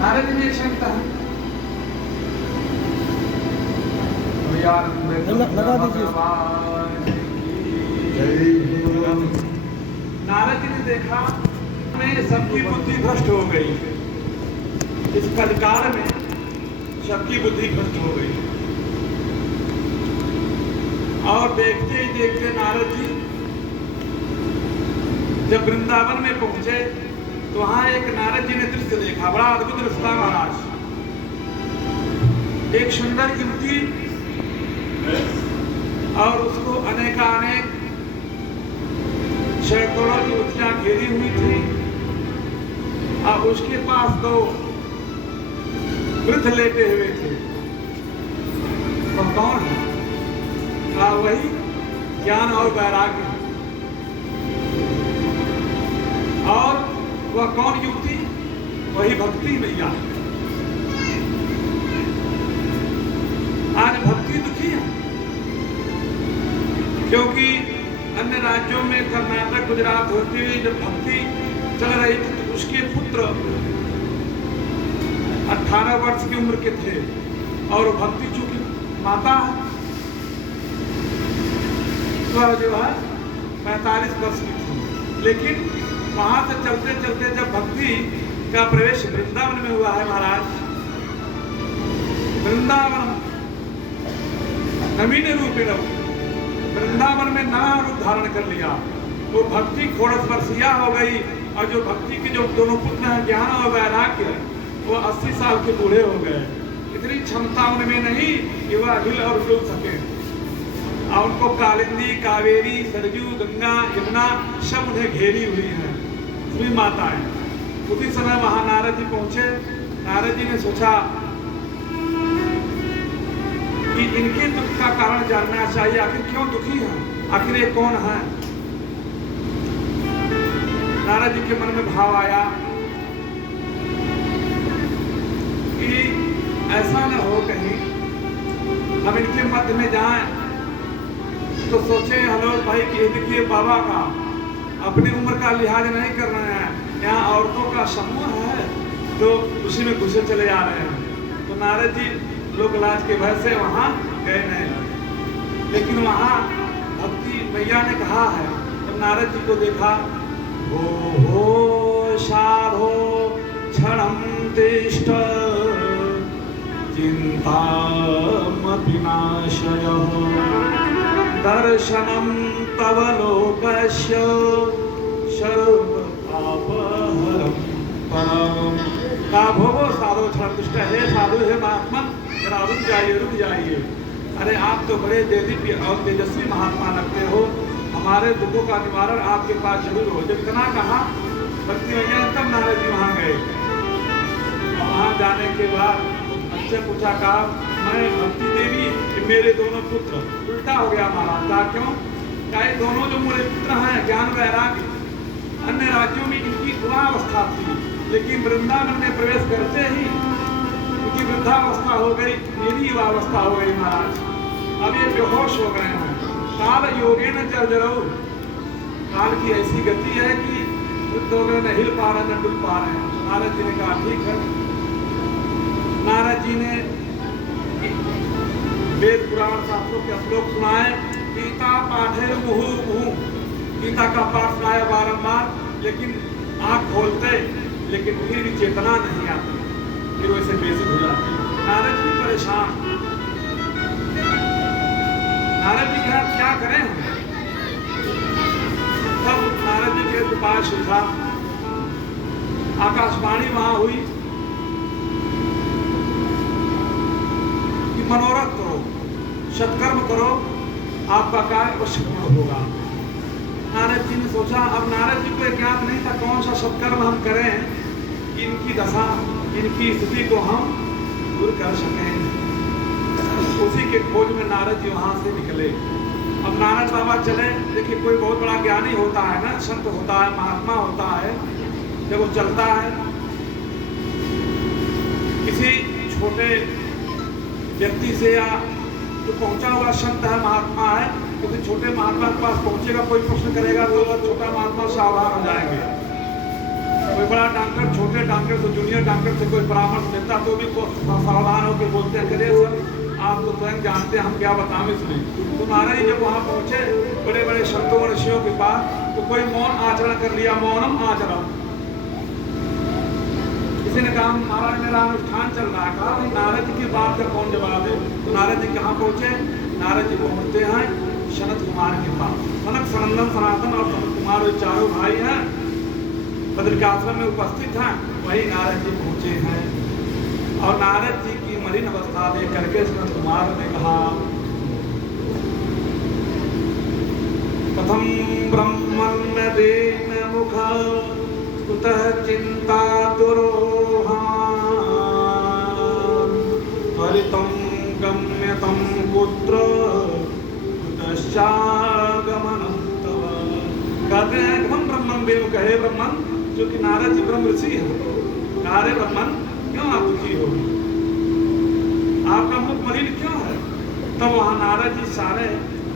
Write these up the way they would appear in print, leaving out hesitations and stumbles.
नारद जी एक शंका है लगा दीजिए। नारद जी ने देखा में सबकी बुद्धि भ्रष्ट हो गई, इस कलिकाल में सबकी बुद्धि भ्रष्ट हो गई। और देखते ही देखते नारद जी जब वृंदावन में पहुंचे तो वहां एक नारद जी ने दृश्य देखा, बड़ा अद्भुत दृश्य था महाराज। एक सुंदर युवती और उसको अनेकानेक सैकड़ों युवतियां घेरी हुई थी और उसके पास दो वृद्ध लेटे हुए थे। तो कौन है? वही ज्ञान और वैराग्य। और वह कौन युवती? वही भक्ति मैया। आज भक्ति दुखी है क्योंकि अन्य राज्यों में कर्नाटक गुजरात होती हुई जब भक्ति चल रही थी तो उसके पुत्र 18 वर्ष की उम्र के थे और भक्ति चूंकि माता वह जो है 45 वर्ष की थी। लेकिन वहां से चलते चलते जब भक्ति का प्रवेश वृंदावन में हुआ है महाराज, वृंदावन नवीन रूपेण वृंदावन में नया रूप धारण कर लिया। वो भक्ति खोड़स वर्षीया हो गई और जो भक्ति के जो दोनों पुत्र हैं ज्ञान और वैराग्य वो 80 साल के बूढ़े हो गए। इतनी क्षमता उनमें नहीं कि वह हिल और डुल सके। और उनको कालिंदी, कावेरी, सरजू, गंगा, यमुना सब उन्हें घेरी हुई है, सभी माताएं। उसी समय वहां नारद जी पहुंचे। नारद जी ने सोचा कि इनके दुख का कारण जानना चाहिए, आखिर क्यों दुखी है, आखिर ये कौन है। नारद जी के मन में भाव आया कि ऐसा न हो कहीं हम इनके मध्य में जाएं तो सोचे हेलो भाई कि देखिए बाबा का अपनी उम्र का लिहाज नहीं कर रहे हैं, यहाँ औरतों का समूह है तो उसी में घुसे चले जा रहे हैं। तो नारद जी लोक लाज के भय से वहां गए नहीं। लेकिन वहां भक्ति मैया ने कहा है, जब नारद जी को देखा, हो साधो क्षणं तिष्ठ चिंतामपि नाशयः दर्शनं तव लोकस्य सर्वपापहरं परम। भोगो साधो क्षण तिष्ठ, हे साधु हे महात्मा जरा रुक जाइए। अरे आप तो बड़े देदीप्य और तेजस्वी महात्मा लगते हो, हमारे दुखों का निवारण आपके पास जरूर हो। जब इतना कहा भक्ति मैया तब नारद जी वहां गए। वहां जाने के बाद अच्छे पूछा, कहा मैं भक्ति देवी कि मेरे दोनों पुत्र। उल्टा हो गया महाराज का। क्यों? क्या दोनों जो मेरे पुत्र हैं ज्ञान वैराग्य, अन्य राज्यों में इनकी युवावस्था थी लेकिन वृंदावन में प्रवेश करते ही इनकी वृद्धावस्था हो गई, मेरी युवावस्था हो गई महाराज। अब ये बेहोश हो गए हैं। काल योगे न जर्जरो, काल की ऐसी गति है कि वृद्ध हो गए, न हिल पा रहे न डुल पा रहे हैं। नारद जी ने कहा ठीक है। नारद जी ने वेद पुराण शास्त्रों के श्लोक सुनाए, गीता पाठे मुहु मुहु, गीता का पाठ सुनाया बारंबार, लेकिन आंख खोलते लेकिन फिर भी चेतना नहीं आती, फिर वैसे बेसिक हो जाती। नारद जी परेशान। नारद जी कहा क्या करें हम? तब नारद जी के उपाय सुझा। आकाशवाणी वहां हुई कि मनोरथ करो, सत्कर्म करो, आपका कार्य अवश्य पूर्ण होगा। नारद जी ने सोचा, अब नारद जी को ज्ञात नहीं था कौन सा सत्कर्म हम करें कि इनकी दशा, इनकी स्थिति को हम दूर कर सकें। उसी के खोज में नारद जी वहां से निकले। अब नारद बाबा चले, देखिए कोई बहुत बड़ा ज्ञानी होता है ना, संत होता है, महात्मा होता है, जब वो चलता है किसी छोटे व्यक्ति से या जो पहुंचा हुआ संत है, महात्मा है, किसी छोटे महात्मा के पास पहुंचेगा, कोई प्रश्न करेगा तो छोटा महात्मा सावधान हो जाएंगे। कोई बड़ा डॉक्टर छोटे डॉक्टर से जूनियर डॉक्टर से कोई परामर्श लेता तो भी सावधान होकर बोलते हैं, करे सर आप तो स्वयं जानते हैं हम क्या बताएं इसमें। तो महाराज जब वहाँ पहुँचे बड़े बड़े संतों ऋषियों के पास, तो कोई मौन आचरण कर लिया, मौनम आचरण। किसी ने कहा महाराज मेरा अनुष्ठान चल रहा है, कहा नारद जी की बात का कौन जवाब है। तो नारद जी कहाँ पहुँचे, नारद जी पहुँचते हैं सनत कुमार के पास। सनक, सनंदन, सनातन और सनत कुमार ये चारों भाई हैं, बद्रिकाश्रम में उपस्थित हैं, वही नारद जी पहुँचे हैं। और नारद जी की मलिन अवस्था देख करके सनत कुमार ने कहा कथम ब्रह्मण्य देन मुख कुतः चिंता दुरोहा त्वरितं गम्यतं पुत्र कुतश्चागमनं तव। कहते हैं हम ब्रह्मन देव कहे ब्रह्मन, जो कि नारद जी ब्रह्म ऋषि हैं, नारे ब्रह्मन क्यों आप दुखी हो, आपका मुख मलिन क्यों है। तब वहाँ नारद जी सारे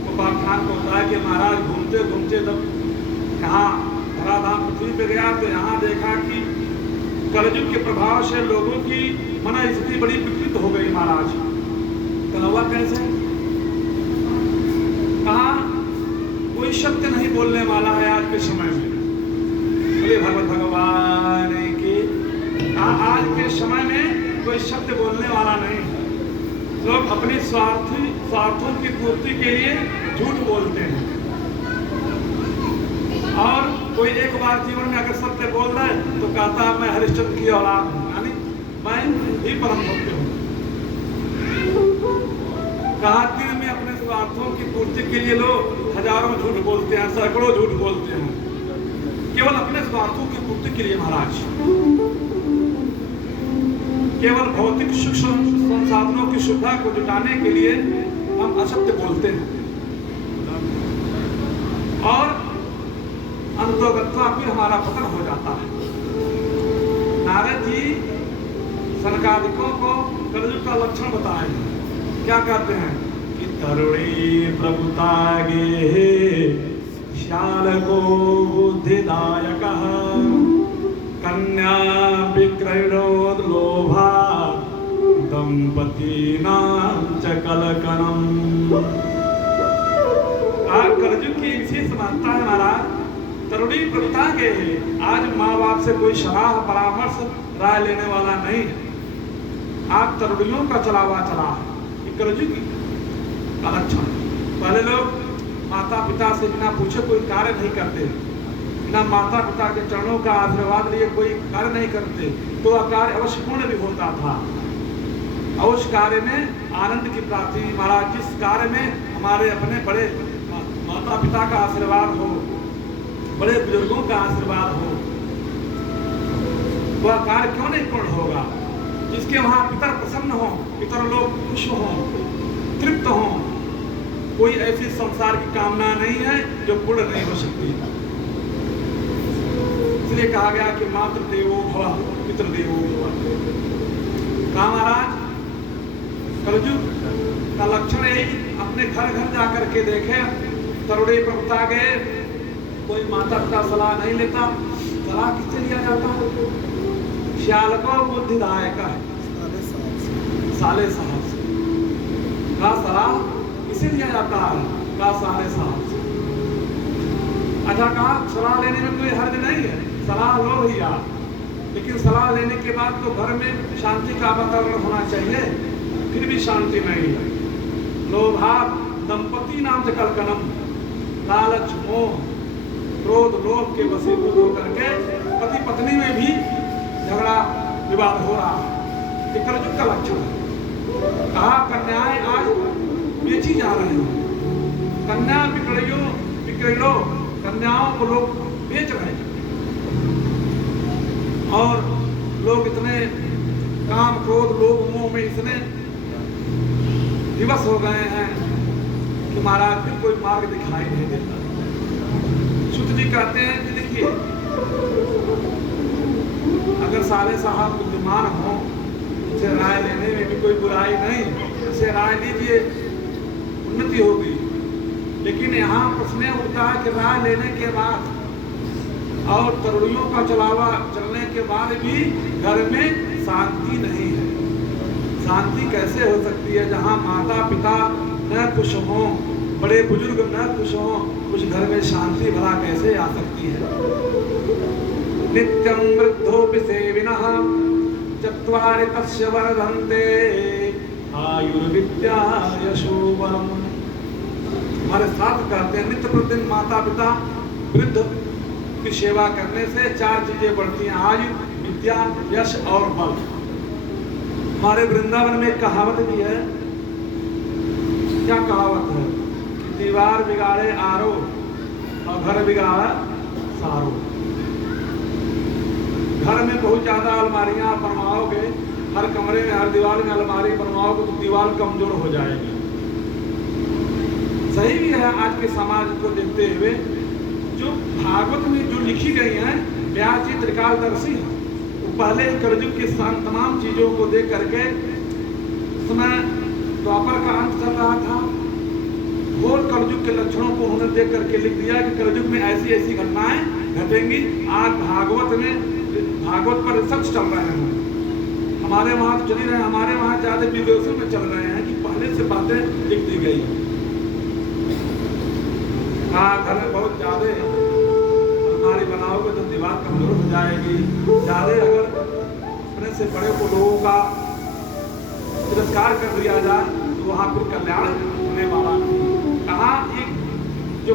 उपाख्यान को होता है कि महाराज घूमते घूमते तब यहाँ धराधाम पृथ्वी पे गया तो यहाँ देखा कि कलयुग के प्रभाव से लोगों की मन स्थिति बड़ी विकृत हो गई महाराज। कलवा कैसे, कहा कोई शब्द नहीं बोलने वाला है आज के समय में। बोले भगवत भगवान की, आज के समय में कोई शब्द बोलने वाला नहीं। लोग अपनी स्वार्थों की पूर्ति के लिए झूठ बोलते हैं, और कोई एक बार जीवन में अगर सत्य बोल रहा है तो कहता है मैं हरिश्चंद्र की औलाद हूं, यानी मैं ही परम भक्त हूं। कहा दिन में अपने स्वार्थों की पूर्ति के लिए लोग हजारों झूठ बोलते हैं, सैकड़ों झूठ बोलते हैं, केवल अपने स्वार्थों की पूर्ति के लिए महाराज। केवल भौतिक सुख संसाधनों की सुविधा को जुटाने के लिए हम असत्य बोलते हैं, और अंतोगत्वा फिर हमारा पतन हो जाता है। नारद जी सनकादिकों को कलयुग का लक्षण बताए, क्या कहते हैं कि तरुणी प्रभुतागे श्याल को बुद्धिदायक कन्या विक्रयणोद लोभा दंपतीनां च कलकनम। कलयुग की विशेष महत्ता है महाराज, तरुणी प्रभुता के आज माँ बाप से कोई सलाह परामर्श राय लेने वाला नहीं, आप तरुणियों का चलावा चला है, कलयुग का लक्षण। पहले लोग माता पिता से बिना पूछे कोई कार्य नहीं करते, बिना माता पिता के चरणों का आशीर्वाद लिए कोई कार्य नहीं करते, तो वह कार्य अवश्य पूर्ण भी होता था। और उस कार्य में आनंद की प्राप्ति महाराज, जिस कार्य में हमारे अपने बड़े माता पिता का आशीर्वाद हो, बड़े बुजुर्गों का आशीर्वाद हो, वह कार्य क्यों नहीं पूर्ण होगा। जिसके वहां पितर प्रसन्न हो, पितर लोग खुश हो, तृप्त हो, कोई ऐसी संसार की कामना नहीं है जो पूर्ण नहीं हो सकती। इसलिए कहा गया कि मातृ देवो भव पितृ देवो भव। कहा महाराज कलयुग का लक्षण यही, अपने घर घर जाकर के देखे, तरुणी प्रभुता गए, कोई माता पिता सलाह नहीं लेता, सलाह किससे लिया जाता है, श्याल को बुद्धिदायक है, साले साहब से। का सलाह किसे दिया जाता है, का साले साहब से। अच्छा कहा सलाह लेने में कोई हर्ज नहीं है, सलाह लो भैया, लेकिन सलाह लेने के बाद तो घर में शांति का वातावरण होना चाहिए, फिर भी शांति नहीं है। लोभा दंपति नाम से कलकनम, लालच मोह क्रोध लोभ के वशीभूत होकर के पति पत्नी में भी झगड़ा विवाद हो रहा है, ये कलयुग का लक्षण है। कहा कन्याएं आज बेची जा रही हैं, कन्या विक्रयो कन्याओं को लोग बेच रहे हैं, और लोग इतने काम क्रोध लोभ मोह में इतने विवश हो गए हैं कि महाराज फिर कोई मार्ग दिखाई नहीं देता। सूत जी कहते हैं कि देखिए अगर साले साहब बुद्धिमान हो, उनसे राय लेने में भी कोई बुराई नहीं, उनसे राय लीजिए, उन्नति होगी। लेकिन यहाँ प्रश्न उठता है कि राय लेने के बाद और करोड़ियों का चलावा चलने के बाद भी घर में शांति नहीं है। शांति कैसे हो सकती है जहाँ माता पिता न खुश हों, बड़े बुजुर्ग न खुश हों, उस घर में शांति भला कैसे आ सकती है। नित्यं वृद्धोऽपि सेविनः चत्वारि तस्य वर्धन्ते आयुर्विद्या यशो बलम्। हमारे साथ कहते हैं नित्य प्रतिदिन माता पिता वृद्ध की सेवा करने से 4 चीजें बढ़ती हैं, आयु, विद्या, यश और बल। हमारे वृंदावन में एक कहावत भी है। क्या कहावत है? कि दीवार बिगाड़े आरो और घर बिगाड़ा सारो। घर में बहुत ज्यादा अलमारियां बनवाओगे, हर कमरे में हर दीवार में अलमारी बनवाओगे तो दीवार कमजोर हो जाएगी। सही भी है। आज के समाज को देखते हुए जो भागवत में जो लिखी गई हैं व्यास जी त्रिकालदर्शी हैं। वो पहले कलयुग के तमाम चीजों को देख करके उसमें द्वापर का अंत चल रहा था और कलयुग के लक्षणों को उन्होंने देख करके लिख दिया कि कलयुग में ऐसी ऐसी घटनाएं घटेंगी। आज भागवत पर रिसर्च चल रहे हैं। हमारे वहाँ तो चल ही रहे हैं, हमारे वहाँ ज्यादा विदेशों में चल रहे हैं कि पहले से बातें लिख दी गई। घर में बहुत ज्यादा अलमारी बनाओगे तो दीवार कमजोर हो जाएगी। ज्यादा अगर अपने से बड़े को लोगों का तिरस्कार कर दिया जाए तो वहाँ फिर कल्याण होने वाला नहीं। कहाँ एक जो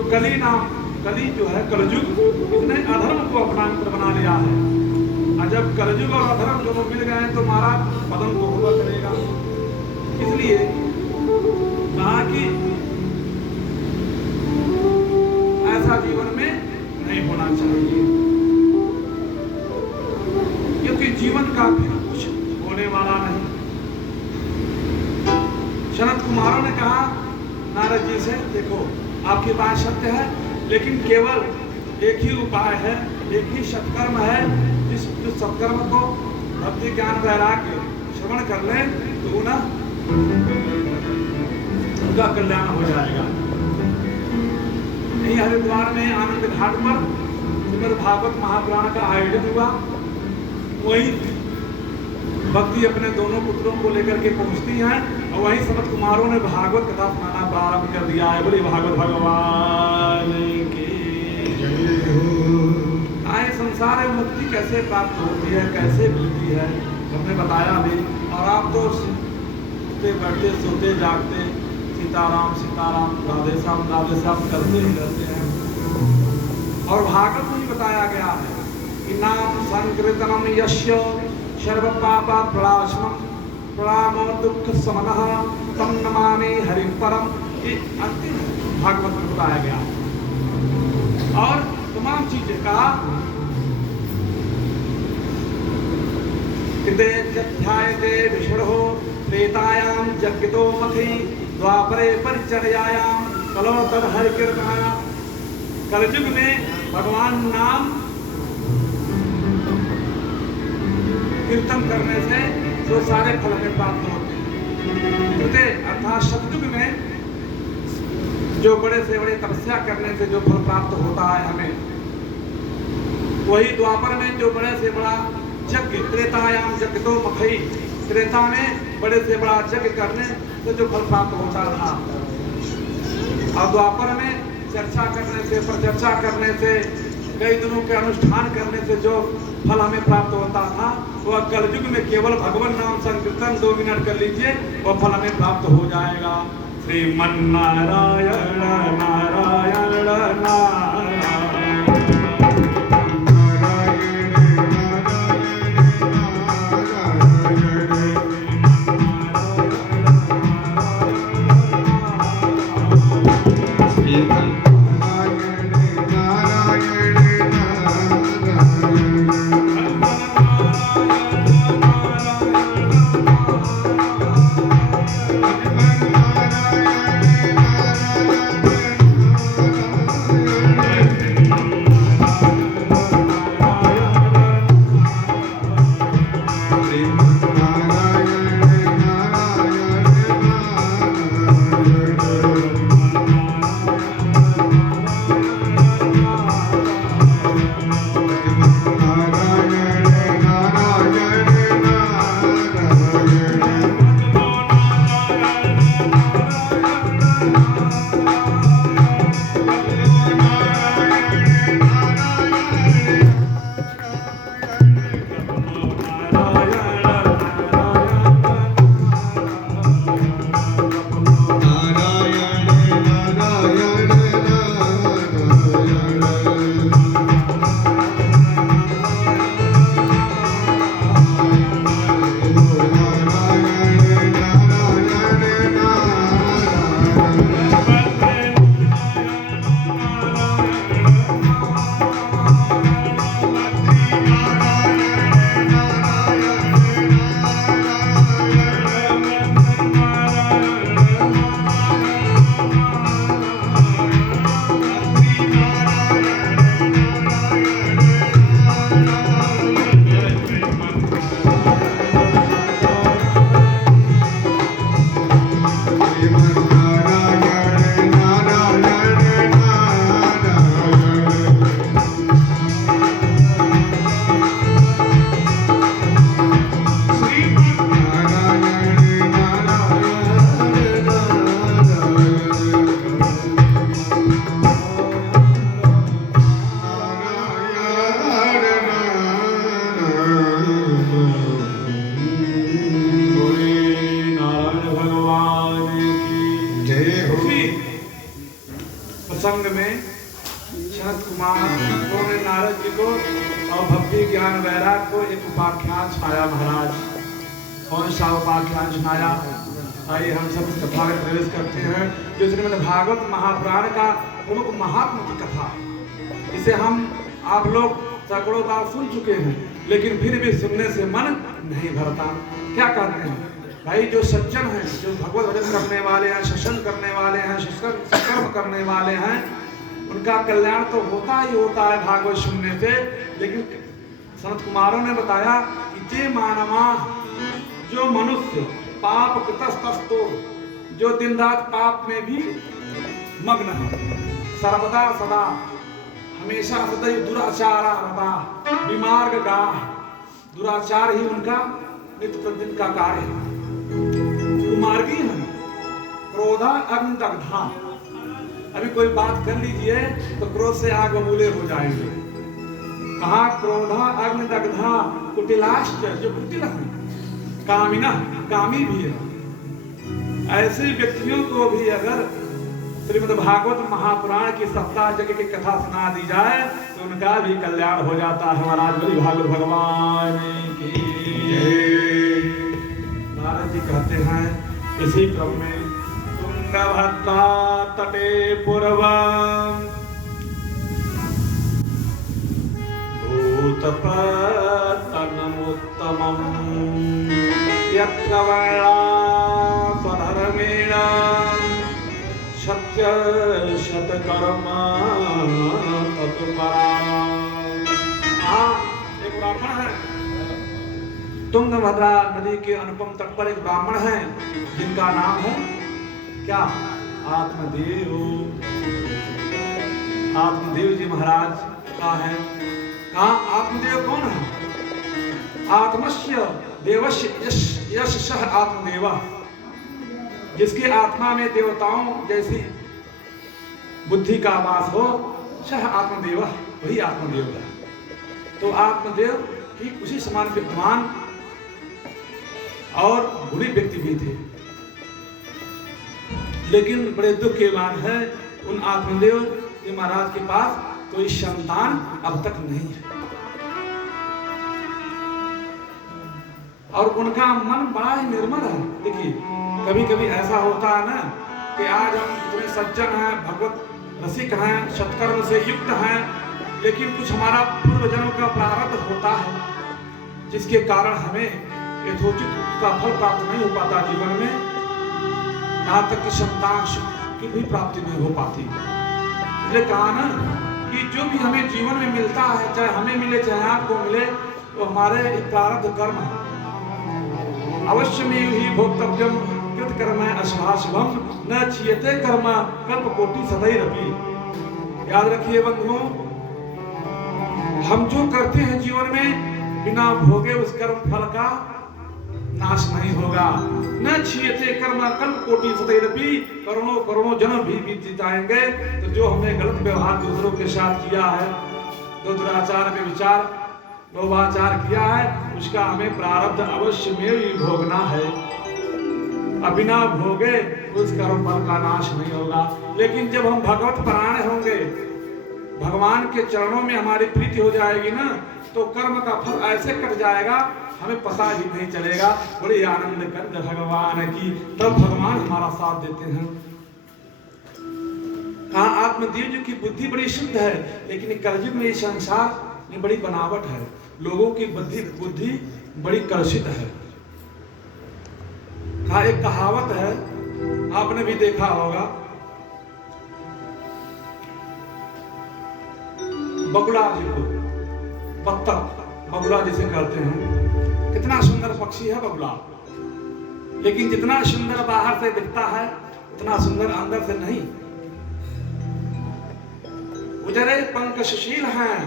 कली जो है कलयुग, इसने अधर्म को अपना मित्र बना लिया है। और जब कलयुग और अधर्म दोनों मिल गए तो हमारा पतन को होगा करेगा। इसलिए कहा कि ऐसा जीवन में नहीं होना चाहिए, क्योंकि जीवन का फिर कुछ होने वाला नहीं। सनत कुमारों ने कहा नारद जी से, देखो आपकी बात सत्य है, लेकिन केवल एक ही उपाय है, एक ही सत्कर्म है। जिस सत्कर्म को भक्ति ज्ञान वैराग्य श्रवण कर ले तो ना उनका कल्याण हो जाएगा। यही हरिद्वार में आनंद घाट पर श्रीमद् भागवत महापुराण का आयोजन हुआ। वही भक्ति अपने दोनों पुत्रों को लेकर के पहुंचती हैं और वही सनत कुमारों ने भागवत कथा सुनाना प्रारंभ कर दिया है। बोलिए भागवत भगवान की जय हो। आए संसार में मुक्ति कैसे प्राप्त होती है, कैसे मिलती है, हमने बताया भी। और आप तो उठते बैठते सोते जागते सीताराम सीताराम राधे श्याम करते ही रहते हैं। और भागवत में ही बताया गया है कि नाम संकीर्तनम यस्य सर्व पापा प्रणाशनम प्रणामो दुख समनः तम नमामि हरिं परम। ये अंतिम भागवत में बताया गया और तमाम चीजें कहा। ध्यायते विष्णुः त्रेतायां जग्गितो मखि द्वापरे परिचर्यायां कलो तद हरि कीर्तनाया। कलयुग में भगवान नाम कीर्तन करने से जो सारे फल में प्राप्त होते हैं, अर्थात सतयुग में जो बड़े से बड़े तपस्या करने से जो फल प्राप्त होता है हमें, वही द्वापर में जो बड़े से बड़ा यज्ञ त्रेतायाम यज्ञ तो मखई, त्रेता में बड़े से बड़ा यज्ञ करने से जो फल प्राप्त होता था, और द्वापर में चर्चा करने से प्रचर्चा करने से कई दिनों के अनुष्ठान करने से जो फल हमें प्राप्त होता था, वह कलयुग में केवल भगवान नाम संकीर्तन 2 मिनट कर लीजिए वह फल हमें प्राप्त हो जाएगा। श्रीमन्नारायण नारायण नारायण सुनाया महाराज, कौन सा उपाख्यान सुनाया। आइए हम सब इस कथा में प्रवेश करते हैं, जो श्रीमद् भागवत महापुराण का प्रमुख महात्मा की कथा। इसे हम आप लोग सैकड़ों बार सुन चुके हैं, लेकिन फिर भी सुनने से मन नहीं भरता। क्या कहते हैं भाई, जो सज्जन हैं, जो भगवत भजन करने वाले हैं, सत्संग करने वाले हैं, सत्कर्म करने वाले हैं, उनका कल्याण तो होता ही होता है भागवत सुनने से। लेकिन संत कुमारों ने बताया कि जे मानवा, जो मनुष्य पाप कृतस्तस्तो, जो दिन रात पाप में भी मग्न है, सर्वदा सदा हमेशा सदैव दुराचारा रता, विमार्ग का दुराचार ही उनका नित्य प्रतिदिन का कार्य है। कुमार्गी है, क्रोधा अग्नि दग्धा। अभी कोई बात कर लीजिए तो क्रोध से आग बबूले हो जाएंगे। कहा क्रोधा अग्नि दग्धा कुटिलाश्च, जो कुटिल है, कामिना, कामी भी है। ऐसे व्यक्तियों को भी अगर श्रीमद् भागवत महापुराण की सप्ताह जगह की कथा सुना दी जाए तो उनका भी कल्याण हो जाता है। महाराज बलि भागवत भगवान की जय। नारद जी कहते हैं इसी क्रम में, तुंगभद्रा तटे पूर्वम भूतपतनमुत्तमम् यत्र वर्णा स्वधर्मेण सत्य शतकर्मा तत्परा। एक ब्राह्मण है, तुंगभद्रा नदी के अनुपम तट पर एक ब्राह्मण है, जिनका नाम है क्या, आत्मदेव। आत्मदेव जी महाराज का है। कहा आत्मदेव कौन है, आत्मस्य देवस्य यश आत्मदेव, जिसके आत्मा में देवताओं जैसी बुद्धि का वास हो, सह आत्मदेव, वही आत्मदेव है। तो आत्मदेव ठीक उसी समान विद्वान और गुणी व्यक्ति भी थे, लेकिन बड़े दुख की बात है, उन आत्मदेव जी महाराज के पास कोई संतान अब तक नहीं है। और उनका मन बड़ा ही निर्मल है। देखिए कभी कभी ऐसा होता है ना कि आज हम इतने सज्जन हैं, भगवत रसिक हैं, सत्कर्म से युक्त हैं, लेकिन कुछ हमारा पूर्व जन्म का प्रारब्ध होता है, जिसके कारण हमें यथोचित का फल प्राप्त नहीं हो पाता जीवन में, यहाँ तक कि संतान की भी प्राप्ति नहीं हो पाती। इसलिए कहा ना कि जो भी हमें जीवन में मिलता है, चाहे हमें मिले चाहे आपको मिले, वो हमारे प्रारब्ध कर्म है। अवश्य में ही भोक्तव्यम कृत कर्म अशुभाशुभम न छियते कर्म कल्प कोटि सदैरपि। याद रखिए बंधुओं, हम जो करते हैं जीवन में बिना भोगे उस कर्म फल का नाश नहीं होगा। न छियते कर्म कल्प कोटि सदैरपि, करोड़ों करोड़ों जन्म भी बीत जाएंगे तो जो हमने गलत व्यवहार दूसरों के साथ किया है, जो दुराचार में विचार लोभाचार किया है, उसका हमें प्रारब्ध अवश्य में ही भोगना है। अब बिना भोगे उस कर्म फल का नाश नहीं होगा। लेकिन जब हम भगवत परायण होंगे, भगवान के चरणों में हमारी प्रीति हो जाएगी ना, तो कर्म का फल ऐसे कट जाएगा हमें पता ही नहीं चलेगा। बड़ी आनंद कर भगवान की, तब भगवान हमारा साथ देते हैं। कहा आत्मदेव जी की बुद्धि बड़ी शुद्ध है, लेकिन कलयुग में इस संसार में बड़ी बनावट है, लोगों की बुद्धि बड़ी कलुषित है। कहा एक कहावत है, आपने भी देखा होगा, बगुला जी को, बत्तख बगुला जिसे कहते हैं, कितना सुंदर पक्षी है बगुला, लेकिन जितना सुंदर बाहर से दिखता है उतना सुंदर अंदर से नहीं। उजरे पंख सुशील हैं,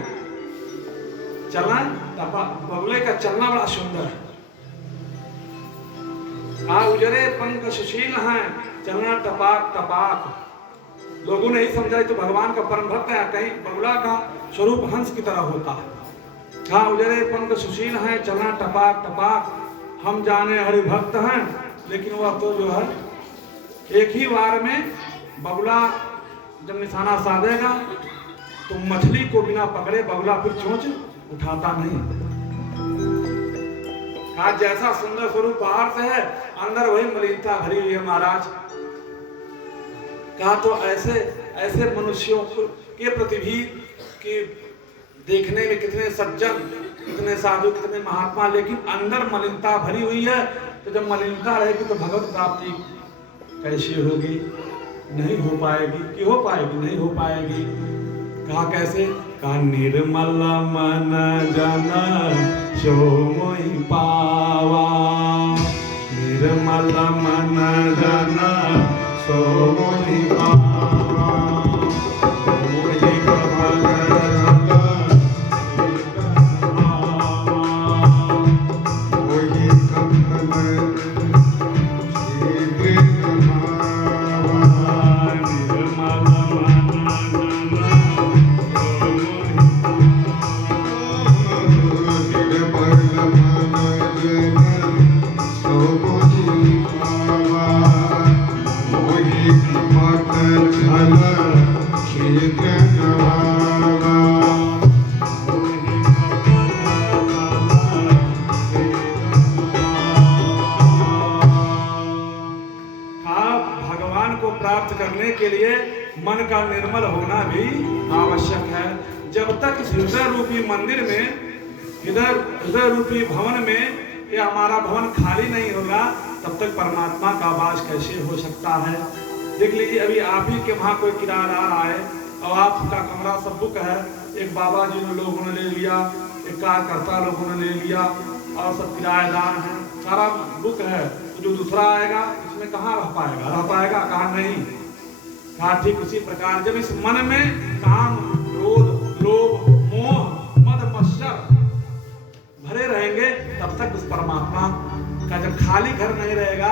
चलन बगुले का चलना बड़ा सुंदर है। उजरे पंख सुशील हैं, चलना टपाक टपाक। लोगों ने ही समझा तो भगवान का परम भक्त है, कहीं बगुला का स्वरूप हंस की तरह होता है। उजरे पंख सुशील हैं, चलना टपाक टपाक। हम जाने हरि भक्त हैं, लेकिन वह तो जो है एक ही वार में बगुला जब निशाना साधेगा तो मछली को बिना पकड़े बगुला फिर चोंच उठाता नहीं। आज जैसा सुंदर स्वरूप बाहर से है, अंदर वही मलिनता भरी हुई है महाराज। कहा तो ऐसे ऐसे मनुष्यों के प्रति भी कि देखने में कितने सज्जन, कितने साधु, कितने महात्मा, लेकिन अंदर मलिनता भरी हुई है। तो जब मलिनता रहेगी तो भगवत प्राप्ति कैसे होगी? नहीं हो पाएगी। कि हो पाएगी? नहीं हो पाएगी। कहा कैसे? कहा निर्मल मन जन सो मोहि पावा, निर्मल मन जन सो मोहि पावा, मोहि कमल के लिए मन का निर्मल होना भी आवश्यक है। जब तक इस हृदय रूपी मंदिर में, हृदय रूपी भवन में ये हमारा भवन खाली नहीं होगा, तब तक परमात्मा का वास कैसे हो सकता है? देख लीजिए, अभी आप ही के वहाँ कोई किराएदार आए और आपका कमरा सब बुक है, एक बाबा जी लोगों ने ले लिया, एक कार्यकर्ता लोगों ने ले लिया और सब किराएदार हैं, सारा बुक है, तो जो दूसरा आएगा उसमें कहाँ रह पाएगा? रह पाएगा? कहा नहीं। कहा ठीक उसी प्रकार जब इस मन में काम, क्रोध, लोभ, मोह, मद, मत्सर भरे रहेंगे, तब तक उस परमात्मा का, जब खाली घर नहीं रहेगा,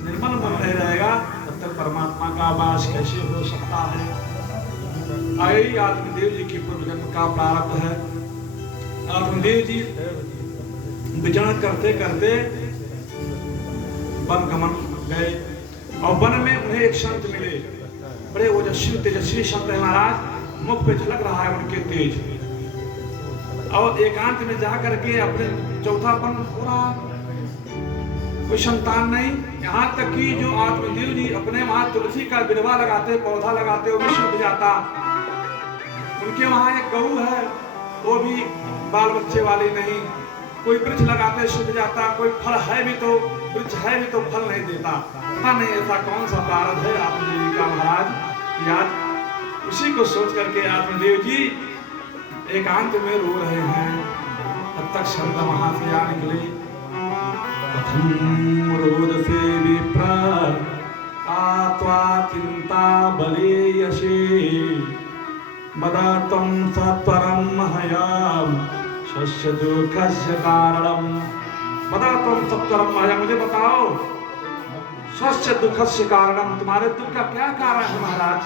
निर्मल मन नहीं रहेगा, तब तक परमात्मा का वास कैसे हो सकता है? यही आत्मदेव जी की पूर्व जन्म का प्रारब्ध है। आत्मदेव जी विचरण करते करते वन गमन गए और वन में उन्हें एक संत मिले, बड़े ओजस्वी तेजस्वी संत है महाराज, मुख पे झलक रहा है उनके तेज। और एकांत में जा करके अपने चौथापन हो रहा, कोई संतान नहीं, यहाँ तक कि जो आत्मदेव जी अपने वहां तुलसी का बिरवा लगाते, पौधा लगाते, वो भी सूख जाता। उनके वहां एक गऊ है, वो भी बाल बच्चे वाली नहीं, कोई वृक्ष लगाते सूख जाता, कोई फल है भी तो, वृक्ष है भी तो फल नहीं देता। पता नहीं ऐसा कौन सा प्रारब्ध है आत्मदेव का महाराज। याद उसी को सोच करके आत्मदेव जी एकांत में रो रहे हैं। तब तक शब्द वहां से आ निकले, कथम रोद से विप्र आत्वा चिंता बले यशे मदातम सत्वरम महयाम शस्य दुःखस्य कारणम। मदातम सत्वरम महयाम, मुझे बताओ शस्य दुःखस्य कारणम, तुम्हारे दुख का क्या कारण है महाराज?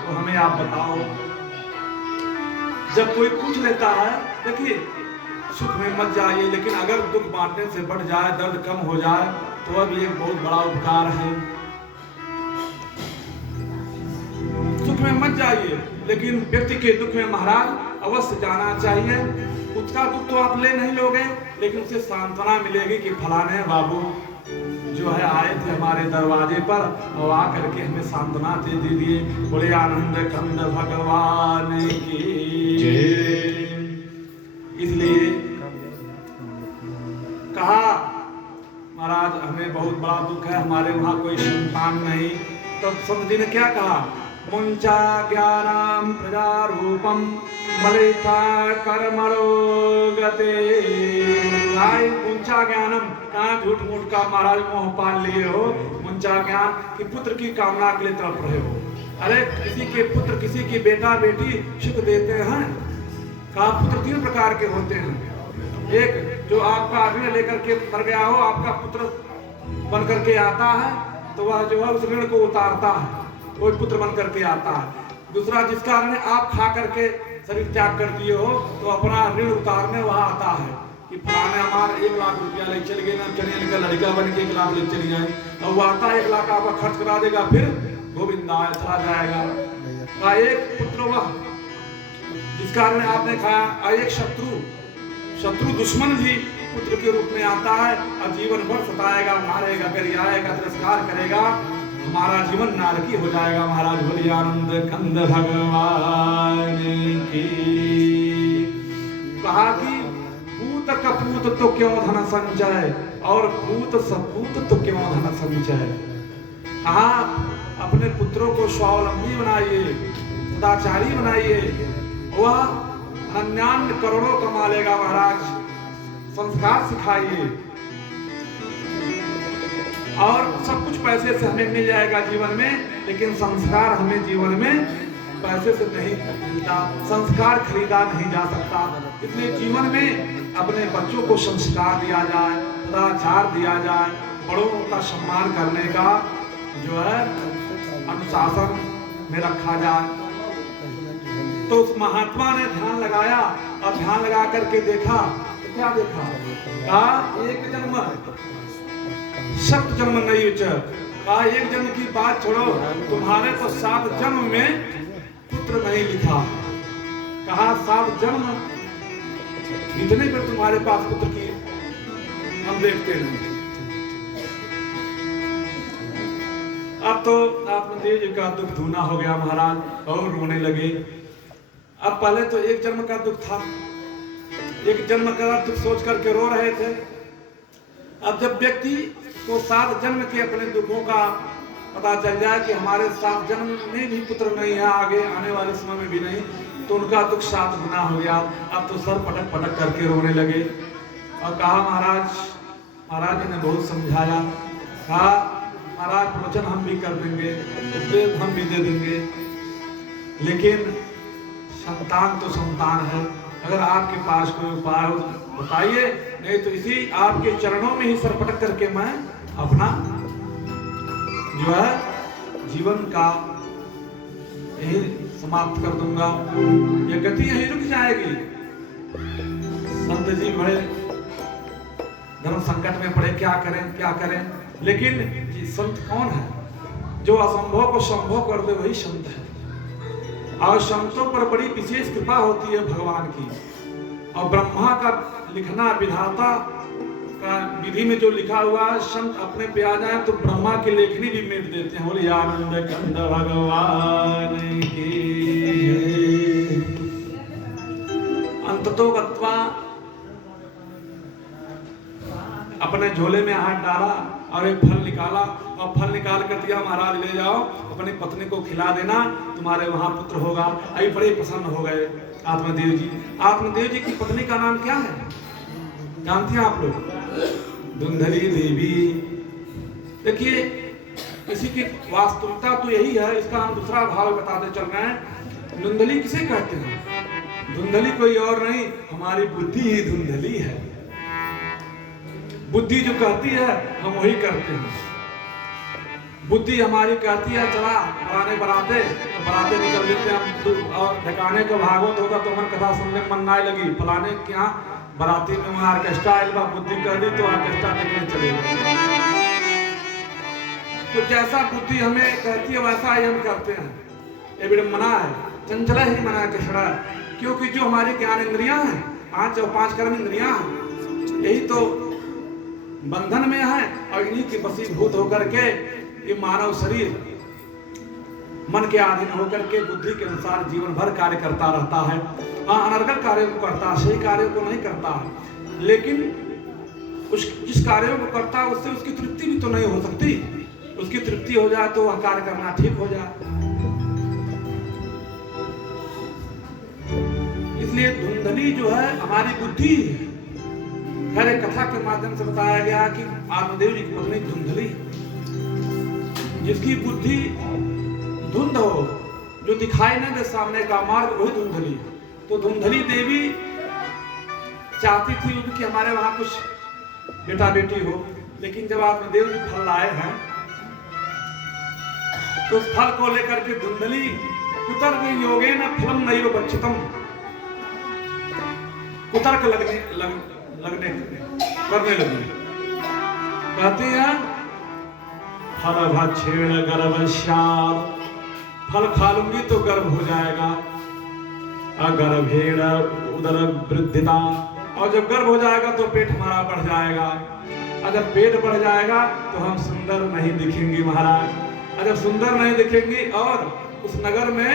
तो हमें आप बताओ। जब कोई पूछ लेता है, देखिए सुख में मत जाइए, लेकिन अगर दुख बांटने से बढ़ जाए, दर्द कम हो जाए, तो अब एक बहुत बड़ा उपकार है। सुख में मत जाइए, लेकिन व्यक्ति के दुख में महाराज अवश्य जाना चाहिए। उसका दुख तो आप ले नहीं लोगे, लेकिन उसे सांत्वना मिलेगी कि फलाने बाबू जो है आए थे हमारे दरवाजे पर और आ करके हमें सांत्वना दे दिए। बोले आनंद कंद भगवान की जय। इसलिए कहा महाराज हमें बहुत बड़ा दुख है, हमारे वहां कोई संतान नहीं। तब संत जी ने क्या कहा? मुंचा ज्ञानम प्रजारूपम मलिथा कर्मणो गते। मुंचा ज्ञानम, कहाँ झूठ मूठ का महाराज मोह पाल लिए हो। मुंचा ज्ञान कि पुत्र की कामना के लिए तड़प रहे हो। अरे किसी के पुत्र, किसी की बेटा बेटी सुख देते हैं। कहा पुत्र तीन प्रकार के होते हैं। एक जो आपका ऋण लेकर के मर गया हो, आपका पुत्र बन करके आता है, तो वह जो है उस ऋण को उतारता है, वो पुत्र बन करके आता है। दूसरा जिसका ऋण आप खा करके शरीर त्याग कर दिए हो, तो अपना ऋण उतारने वहां आता है कि फलाने हमारा 1 लाख रुपया ले चल गए ना, चलिए लड़का बन के 1 लाख ले चली जाए, और वो आता 1 लाख आपका खर्च करा देगा, फिर गोविंदा चला जाएगा। एक पुत्र वह जिसका ऋण आपने खाया, और एक शत्रु दुश्मन भी पुत्र के रूप में आता है और जीवन भर सताएगा, मारेगा, गरियाएगा, तिरस्कार करेगा, हमारा जीवन नारकी हो जाएगा। महाराज बोलिए आनंद कंद भगवान की। कहा कि पूत कपूत तो क्यों धन संचय और पूत सपूत तो क्यों धन संचय। कहा अपने पुत्रों को स्वावलंबी बनाइए, सदाचारी बनाइए, वह अनन्यान करोड़ों कमा लेगा। महाराज संस्कार सिखाइए और सब कुछ पैसे से हमें मिल जाएगा जीवन में, लेकिन संस्कार हमें जीवन में पैसे से नहीं मिलता, संस्कार खरीदा नहीं जा सकता। इसलिए जीवन में अपने बच्चों को संस्कार दिया जाए, सदाचार दिया जाए, बड़ों का सम्मान करने का जो है अनुशासन में रखा जाए। तो उस महात्मा ने ध्यान लगाया और ध्यान लगा करके देखा तो क्या देखा? कहा एक जन्म शब्द जन्म नहीं उच्च। कहा एक जन्म की बात छोड़ो, तुम्हारे तो 7 जन्म में पुत्र नहीं लिखा। कहा 7 जन्म इतने पर तुम्हारे पास पुत्र की हम देखते नहीं। अब तो आत्मदेव जी का दुख धूना हो गया महाराज और रोने लगे। अब पहले तो एक जन्म का दुख था, एक जन्म का दुख सोच करके रो रहे थे। अब जब व्यक्ति को 7 जन्म के अपने दुखों का पता चल जाए कि हमारे 7 जन्म में भी पुत्र नहीं है, आगे आने वाले समय में भी नहीं, तो उनका दुख 7 गुना हो गया। अब तो सर पटक पटक करके रोने लगे और कहा महाराज ने बहुत समझाया। कहा महाराज प्रवचन हम भी कर देंगे, उपदेश हम भी दे देंगे, लेकिन संतान तो संतान है। अगर आपके पास कोई उपाय हो बताइए, नहीं तो इसी आपके चरणों में ही सर पटक करके मैं अपना जो है जीवन का यही समाप्त कर दूंगा, ये गति यही रुक जाएगी। संत जी बड़े धर्म संकट में पड़े, क्या करें। लेकिन संत कौन है? जो असंभव को संभव कर दे वही संत है। और संतों पर बड़ी विशेष कृपा होती है भगवान की। और ब्रह्मा का लिखना, विधाता का विधि में जो लिखा हुआ है, संत अपने पे आ जाए तो ब्रह्मा की लेखनी भी मिट देते हैं। बोलिए आनंद कंद भगवान की। अंततो गत्वा अपने झोले में हाथ डाला और एक फल निकाला और फल निकाल कर दिया, महाराज ले जाओ अपनी पत्नी को खिला देना, तुम्हारे वहां पुत्र होगा। अभी बड़े प्रसन्न हो गए आत्मदेव जी। आत्मदेव जी की पत्नी का नाम क्या है जानती हैं आप लोग? धुंधली देवी। देखिए किसी की वास्तविकता तो यही है, इसका हम दूसरा भाव बताते चल रहे हैं। धुंधली किसे कहते हैं? धुंधली कोई और नहीं, हमारी बुद्धि ही धुंधली है। बुद्धि जो कहती है हम वही करते हैं। बुद्धि हमारी कहती है चला फलाने बराते, तो बराते निकल लेते हैं। और ठिकाने का भागवत होगा तो मन कथा सुनने मन ना लगी, फलाने के यहाँ बराती में वहाँ ऑर्केस्ट्रा आयल बा, बुद्धि कह दी तो ऑर्केस्ट्रा देखने चले गए। तो जैसा बुद्धि हमें कहती है वैसा ही हम करते हैं। ये विडम्बना है, चंचला ही मना कृष्णा। क्योंकि जो हमारी ज्ञान इंद्रियां हैं, 5 और 5 कर्म इंद्रियां हैं, यही तो बंधन में है और इन्हीं की वशीभूत होकर के ये मानव शरीर मन के अधीन होकर के बुद्धि के अनुसार जीवन भर कार्य करता रहता है। हाँ, अनर्गल कार्यों को करता है, सही कार्यों को नहीं करता है। लेकिन जिस कार्यों को करता है उससे उसकी तृप्ति भी तो नहीं हो सकती। उसकी तृप्ति हो जाए तो वह कार्य करना ठीक हो जाए। इसलिए धुंधली जो है हमारी बुद्धि है। खैर कथा के माध्यम से बताया गया कि आत्मदेव जी की पत्नी धुंधली, जिसकी बुद्धि धुंध हो, जो दिखाई न दे सामने का मार्ग, वही धुंधली। तो धुंधली देवी चाहती थी कि हमारे वहां कुछ बेटा बेटी हो, लेकिन जब आत्मदेव जी फल लाए हैं तो उस फल को लेकर के धुंधली कुतर्क योगेन फलम नैव बक्षितम, कुतर्क करने लगी। कहते हैं फल भक्षेण गर्भस्यात्, फल खा लूंगी तो गर्भ हो जाएगा। गर्भेण उदर वृद्धिता, और जब गर्भ हो जाएगा तो पेट हमारा बढ़ जाएगा, और जब पेट बढ़ जाएगा तो हम सुंदर नहीं दिखेंगे महाराज, और जब सुंदर नहीं दिखेंगे और उस नगर में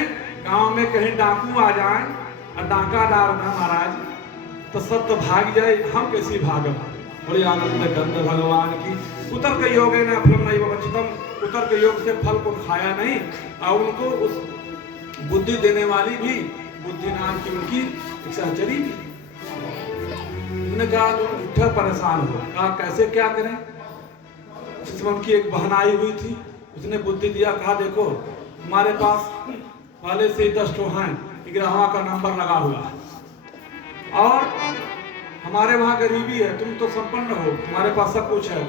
गांव में कहीं डाकू आ जाए और डाका डालना महाराज तो सब तो भाग जाए, हम कैसी भागम। बड़ी आनंद गंध भगवान की उतर के योग है ना फल नहीं वचितम, उतर के योग से फल को खाया नहीं, और उनको उस बुद्धि देने वाली भी बुद्धि नाम की उनकी सहचरी भी। उन्होंने कहा जो उठा परेशान हो, कहा कैसे क्या करें। उसमें उनकी एक बहन आई हुई थी, उसने बुद्धि दिया, कहा देखो हमारे पास पहले से 10 ठो हैं, 11वां का नंबर लगा हुआ है, और हमारे वहाँ गरीबी है, तुम तो संपन्न हो, तुम्हारे पास सब कुछ है,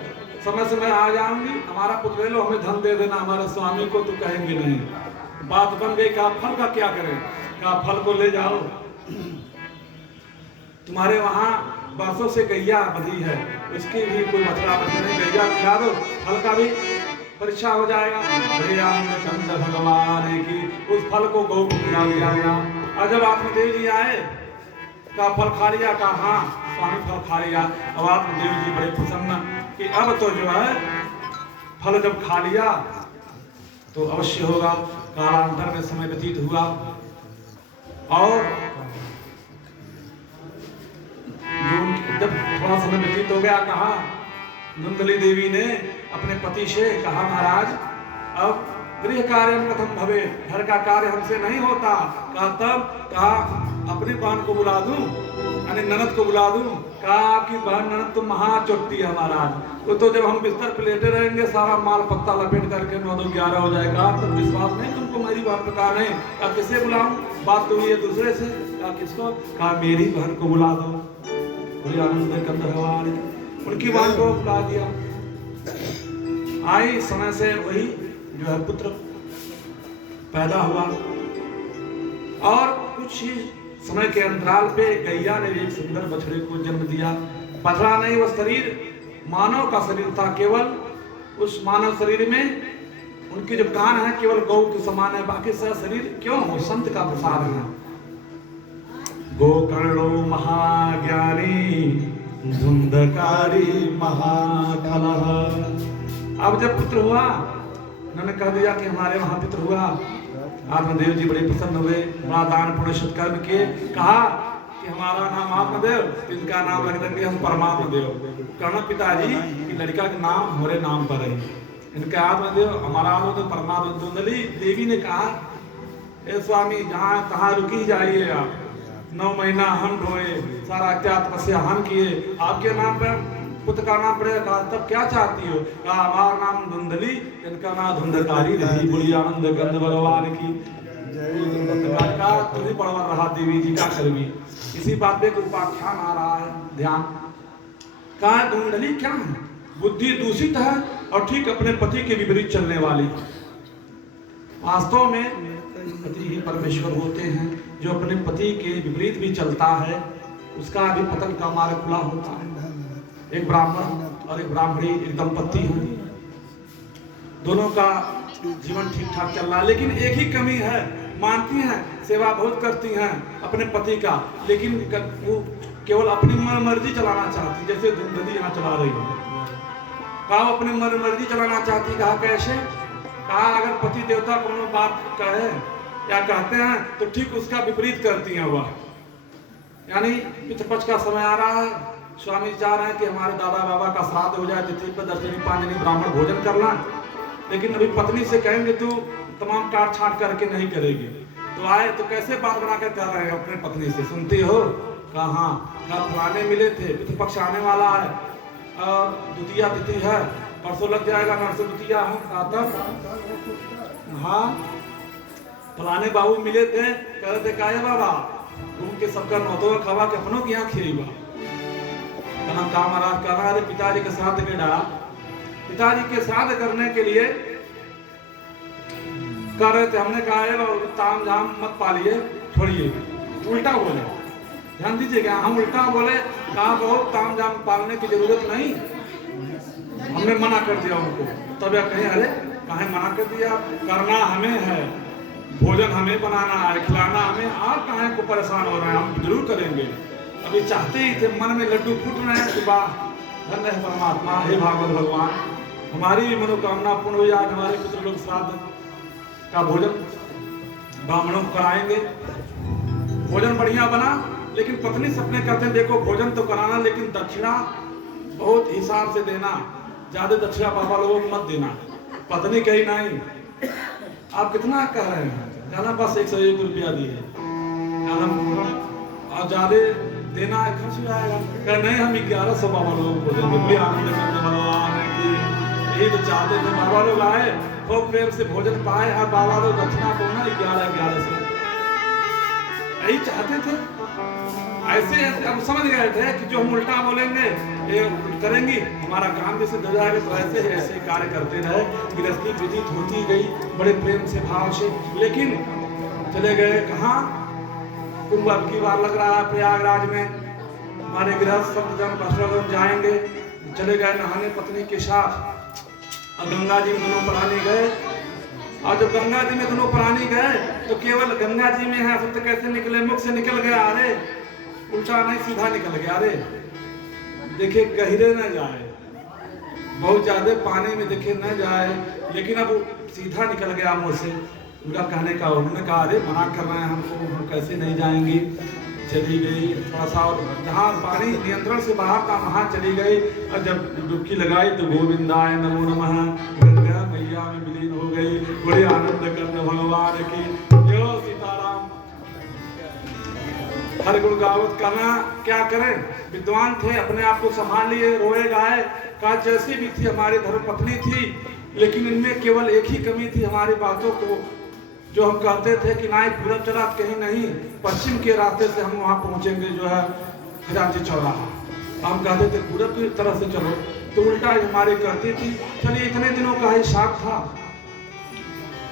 समय से मैं आ जाऊंगी, हमारा पुत्र ले लो, हमें धन दे देना, हमारे स्वामी को तो कहेंगे नहीं। बात बन गई, कहा फल का क्या करें, कहा फल को ले जाओ, तुम्हारे वहाँ बरसों से गैया बधी है, उसकी भी कोई मथुरा बची नहीं, गैया खिला दो, फल का भी परीक्षा हो जाएगा। चंद भगवान की उस फल को गौ को खिला दिया गया, और जब आत्मदेव जी आए का फल खा लिया, कहा हाँ स्वामी फल खा लिया। अब आत्मदेव जी बड़े प्रसन्न कि अब तो जो है फल जब खा लिया तो अवश्य होगा। कालांतर में समय व्यतीत हुआ, और जब थोड़ा समय व्यतीत हो गया, कहा नंदली देवी ने अपने पति से कहा महाराज अब गृह कार्य कथम भवे, घर का कार्य हमसे नहीं होता। कहा तब, कहा अपनी बहन को बुला दूं, यानी ननद को बुला दूं। कहा आपकी बहन ननद तो महाचोटी है महाराज, तो जब हम बिस्तर पे लेटे रहेंगे सारा माल पत्ता लपेट करके 9-11 हो जाएगा, तब विश्वास नहीं तुमको मेरी बहन पे। कहा नहीं। कहा किसे बुलाऊं, बात तो ये दूसरे से। कहा किसको, कहा मेरी बहन को बुला दो। बड़ी आनंद कंद भगवान उनकी बहन को बुला दिया। आई समय से वही जो है पुत्र पैदा हुआ, और कुछ ही समय के अंतराल पे गैया ने एक सुंदर बछड़े को जन्म दिया। पतला नहीं, वह शरीर मानव का शरीर था, केवल उस मानव शरीर में उनके जो कान है केवल गौ के समान है, बाकी सारा शरीर क्यों हो संत का प्रसाद है। गोकर्णो महाज्ञानी धुंधकारी महाकलह। अब जब पुत्र हुआ, उन्होंने कह दिया कि हमारे वहां पुत्र हुआ। आत्मदेव जी बड़े प्रसन्न हुए, बड़ा दान पुण्य सत्कर्म किए। कहा कि हमारा नाम आत्मदेव, इनका नाम रख देंगे हम परमात्मा देव। कहना पिताजी कि लड़का का नाम हमारे नाम पर है, इनका आत्मदेव हमारा आत्मदेव परमात्मा। धुंधली देवी ने कहा ए स्वामी जहाँ कहाँ रुकी जाइए आप, 9 महीना हम ढोए, सारा क्या तपस्या हम किए, आपके नाम पर पुत्र का नाम पड़ेगा। कहा तब क्या चाहती हो, कहा हमारा नाम धुंधली, इनका नाम धुंधकारी रही। बड़ी आनंद गंध भगवान की का तुम्हें पड़वा रहा देवी जी का कर्मी। इसी बात पे उपाख्यान आ रहा है ध्यान। कहा धुंधली क्या है, बुद्धि दूषित है और ठीक अपने पति के विपरीत चलने वाली। वास्तव में पति ही परमेश्वर होते हैं, जो अपने पति के विपरीत भी चलता है उसका भी पतन का मार्ग खुला होता है। एक ब्राह्मण और एक ब्राह्मणी एक दंपत्ति हैं, दोनों का जीवन ठीक ठाक चल रहा है, लेकिन एक ही कमी है, मानती हैं सेवा बहुत करती हैं अपने पति का, लेकिन वो केवल अपनी मर्जी चलाना चाहती, जैसे धुंधली यहाँ चला रही है। कहा अपनी मर्जी चलाना चाहती। कहा कैसे, कहा अगर पति देवता कोनो बात कहे या कहते हैं तो ठीक उसका विपरीत करती हैं वह। यानी पितृपक्ष का समय आ रहा है, स्वामी चाह रहे हैं कि हमारे दादा बाबा का श्राद्ध हो जाए, तिथि पर दर्शनी पांचनी ब्राह्मण भोजन करना, लेकिन अभी पत्नी से कहेंगे तू तमाम काट छाट करके नहीं करेगी, तो आए तो कैसे बात बनाकर कह रहे हैं अपने पत्नी से, सुनती हो। कहा हाँ, कल फलाने मिले थे, पितृपक्ष आने वाला है और द्वितीया तिथि है, परसों लग जाएगा, नरसों द्वितीया है। कहा तब हाँ फलाने बाबू मिले थे, कह रहे थे काहे बाबा घूम के सबका नौतो खवा के अपनों की यहाँ खिएगा। काम महाराज कह रहा है पिताजी के श्राद्ध के डाला, पिताजी के श्राद्ध करने के लिए कह रहे थे, हमने कहा है ताम झाम मत पालिए, छोड़िए, उल्टा बोले, ध्यान दीजिएगा, हम उल्टा बोले। कहा बहुत ताम झाम पालने की जरूरत नहीं, हमने मना कर दिया उनको। तब यह कहे अरे काहे मना कर दिया, करना हमें है, भोजन हमें बनाना है, खिलाना हमें, आप काहे को परेशान हो रहे हैं, हम जरूर करेंगे। अभी चाहते ही थे, मन में लड्डू फूट रहे हैं कि वाह धन्य है परमात्मा, हे भागवत भगवान, हमारी भी मनोकामना पूर्ण हुई। आज हमारे पुत्र लोग श्राद्ध का भोजन ब्राह्मणों को कराएंगे। भोजन बढ़िया बना, लेकिन पत्नी सपने कहते हैं देखो भोजन तो कराना, लेकिन दक्षिणा बहुत हिसाब से देना, ज्यादा दक्षिणा बाबा लोगों को मत देना। पत्नी कही नहीं, आप कितना कह रहे हैं, कहना बस 101 रुपया दिए, और ज्यादा देना है खर्च हो जाएगा। कह नहीं हम 1100 बाबा लोगों को देंगे। बड़ी आनंद करते भगवान की, यही तो चाहते थे। बाबा लोग आए खूब प्रेम से भोजन पाए, और बाबा लोग दक्षिणा को ना 1100 यही चाहते थे। ऐसे हम समझ गए थे कि जो हम उल्टा बोलेंगे ये करेंगी हमारा काम भी सिद्ध हो जाएगा, तो ऐसे कार्य करते रहे। गृहस्थी विदित होती गई बड़े प्रेम से भाव से, लेकिन चले गए कहाँ, कुंभ अब की बार लग रहा है प्रयागराज में, हमारे गृहस्थ संतजन वस्त्रगन जाएंगे। चले गए नहाने पत्नी के साथ, और गंगा जी में दोनों प्राणी गए। और जब गंगा जी में दोनों प्राणी गए तो केवल गंगा जी में है सत्य कैसे निकले, मुख से निकल गया, अरे उल्टा नहीं सीधा निकल गया। अरे देखे गहरे न जाए, बहुत ज्यादा पानी में देखे न जाए, लेकिन अब सीधा निकल गया मुंह से। उनका कहने का, उन्होंने कहा अरे मना कर रहे हैं हमको, हम कैसे नहीं जाएंगे। चली गई थोड़ा सा, और जहाँ पानी नियंत्रण से बाहर था वहाँ चली गई, और जब डुबकी लगाई तो गोविंदाय नमो नमः, गंगा मैया में विलीन हो गई। बड़े आनंद करते भगवान की जो सीताराम, हर गुण गावत करना। क्या करें, विद्वान थे, अपने आप को संभाल लिए, रोए गाए। कहा जैसी भी थी हमारी धर्मपत्नी थी, लेकिन इनमें केवल एक ही कमी थी, हमारी बातों को जो हम कहते थे कि ना पूरब चला, कहीं नहीं पश्चिम के रास्ते से हम वहाँ पहुँचेंगे, जो है खजांची चौराहा। हम कहते थे पूरब की तरफ से चलो, तो उल्टा हमारी कहती थी। चलिए इतने दिनों का हिसाब था।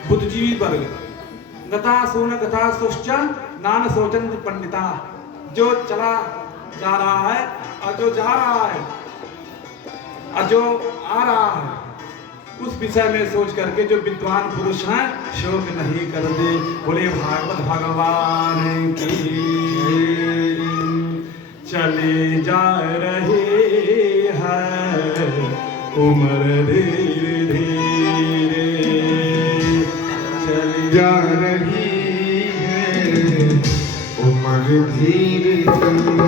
बुद्धिजीवी वर्ग गता सोन गता सोच नान सोचन पंडिता, जो चला जा रहा है और जो जा रहा है और जो आ रहा है, उस विषय में सोच करके जो विद्वान पुरुष हैं शोक नहीं करते। बोले भागवत भगवान की, चली जा रही है उम्र धीरे धीरे, चली जा रही है उम्र धीरे धीरे।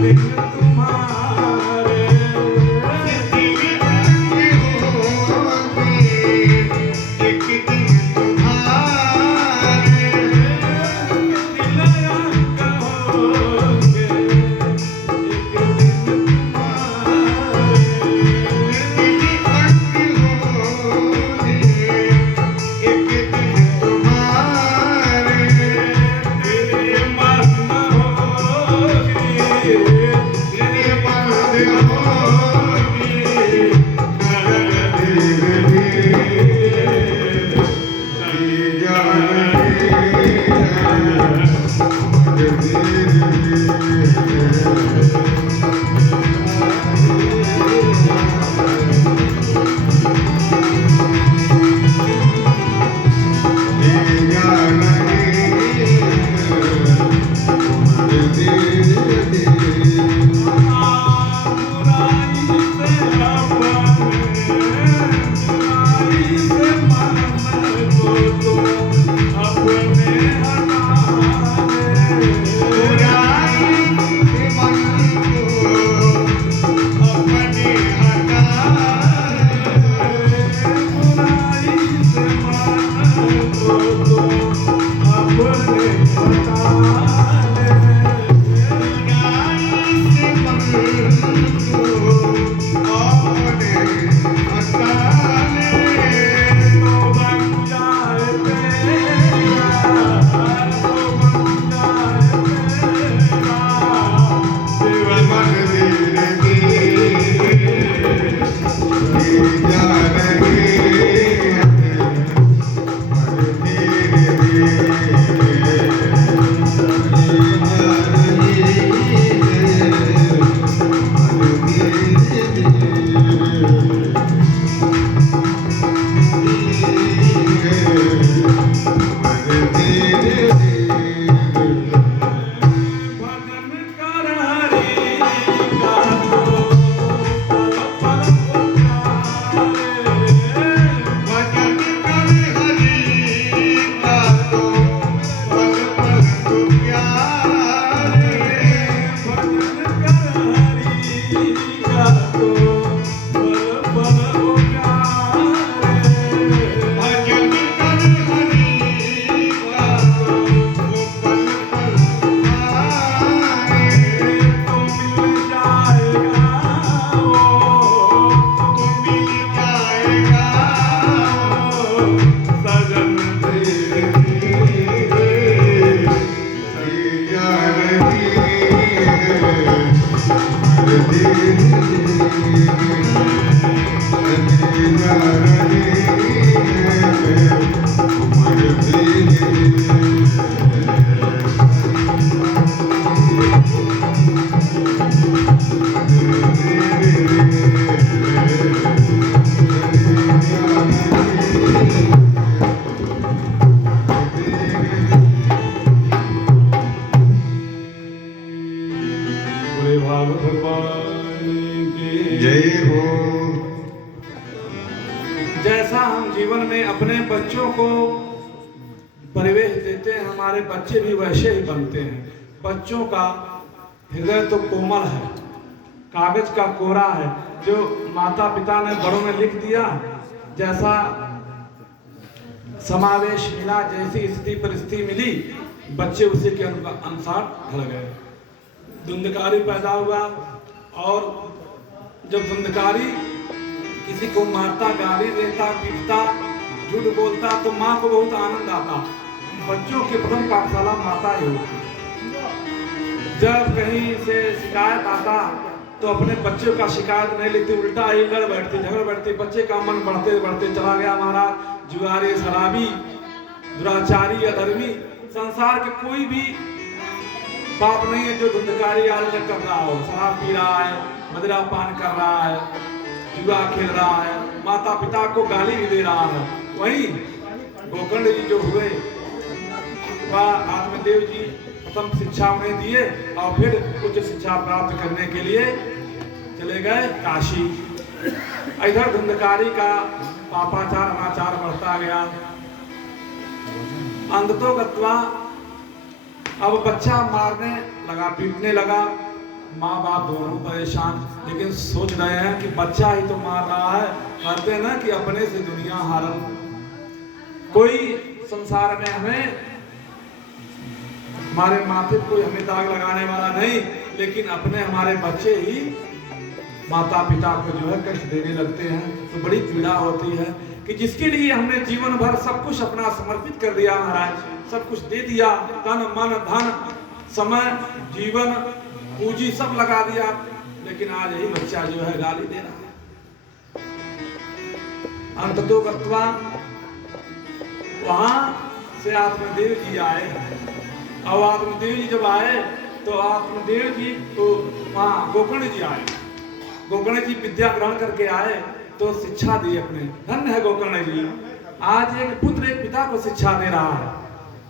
दिन तुम्हारे जैसा हम जीवन में अपने बच्चों को परिवेश देते हैं, हमारे बच्चे भी वैसे ही बनते हैं। बच्चों का हृदय तो कोमल है, कागज का कोरा है। जो माता पिता ने बड़ों में लिख दिया, जैसा समावेश मिला, जैसी स्थिति परिस्थिति मिली, बच्चे उसी के अनुसार ढल गए। धुंधकारी पैदा हुआ, और जब धुंधकारी किसी को मारता, गाली देता, पीटता, झूठ बोलता, तो माँ को बहुत आनंद आता। बच्चों की प्रथम पाठशाला माता ही होती। जब कहीं से शिकायत आता तो अपने बच्चों का शिकायत नहीं लेती, उल्टा ही लड़ बैठती, झगड़ बैठती। बच्चे का मन बढ़ते बढ़ते चला गया। महाराज जुआरी, शराबी, दुराचारी, अधर्मी, संसार के कोई भी पाप नहीं है जो धुंधकारी आज तक कर रहा हो। शराब पी रहा है, मदिरा पान कर रहा है, जुआ खेल रहा है, माता पिता को गाली भी दे रहा है। वहीं गोकर्ण जी जो हुए, वह आत्मदेव जी प्रथम शिक्षा उन्हें दिए और फिर उच्च शिक्षा प्राप्त करने के लिए चले गए काशी। इधर धुंधकारी का पापाचार अनाचार बढ़ता गया। अंततोगत्वा अब बच्चा मारने लगा, पीटने लगा, माँ बाप दोनों परेशान, लेकिन सोच रहे हैं कि बच्चा ही तो मार रहा है। कहते हैं ना कि अपने से दुनिया हारल। कोई संसार में हमारे माथे कोई हमें दाग लगाने वाला नहीं, लेकिन अपने हमारे बच्चे ही माता पिता को जो है कष्ट देने लगते हैं। तो बड़ी पीड़ा होती है कि जिसके लिए हमने जीवन भर सब कुछ अपना समर्पित कर दिया महाराज, सब कुछ दे दिया, तन मन धन समय जीवन पूंजी सब लगा दिया, लेकिन आज यही बच्चा जो है गाली दे रहा है। अंततो गत्वा वहां से आत्मदेव जी आए। और आत्मदेव जी जब आए तो आत्मदेव जी तो वहां गोकर्ण जी आए। गोकर्ण जी विद्या ग्रहण करके आए तो शिक्षा दी अपने। धन्य है गोकर्ण जी। आज एक पुत्र एक पिता को शिक्षा दे रहा है।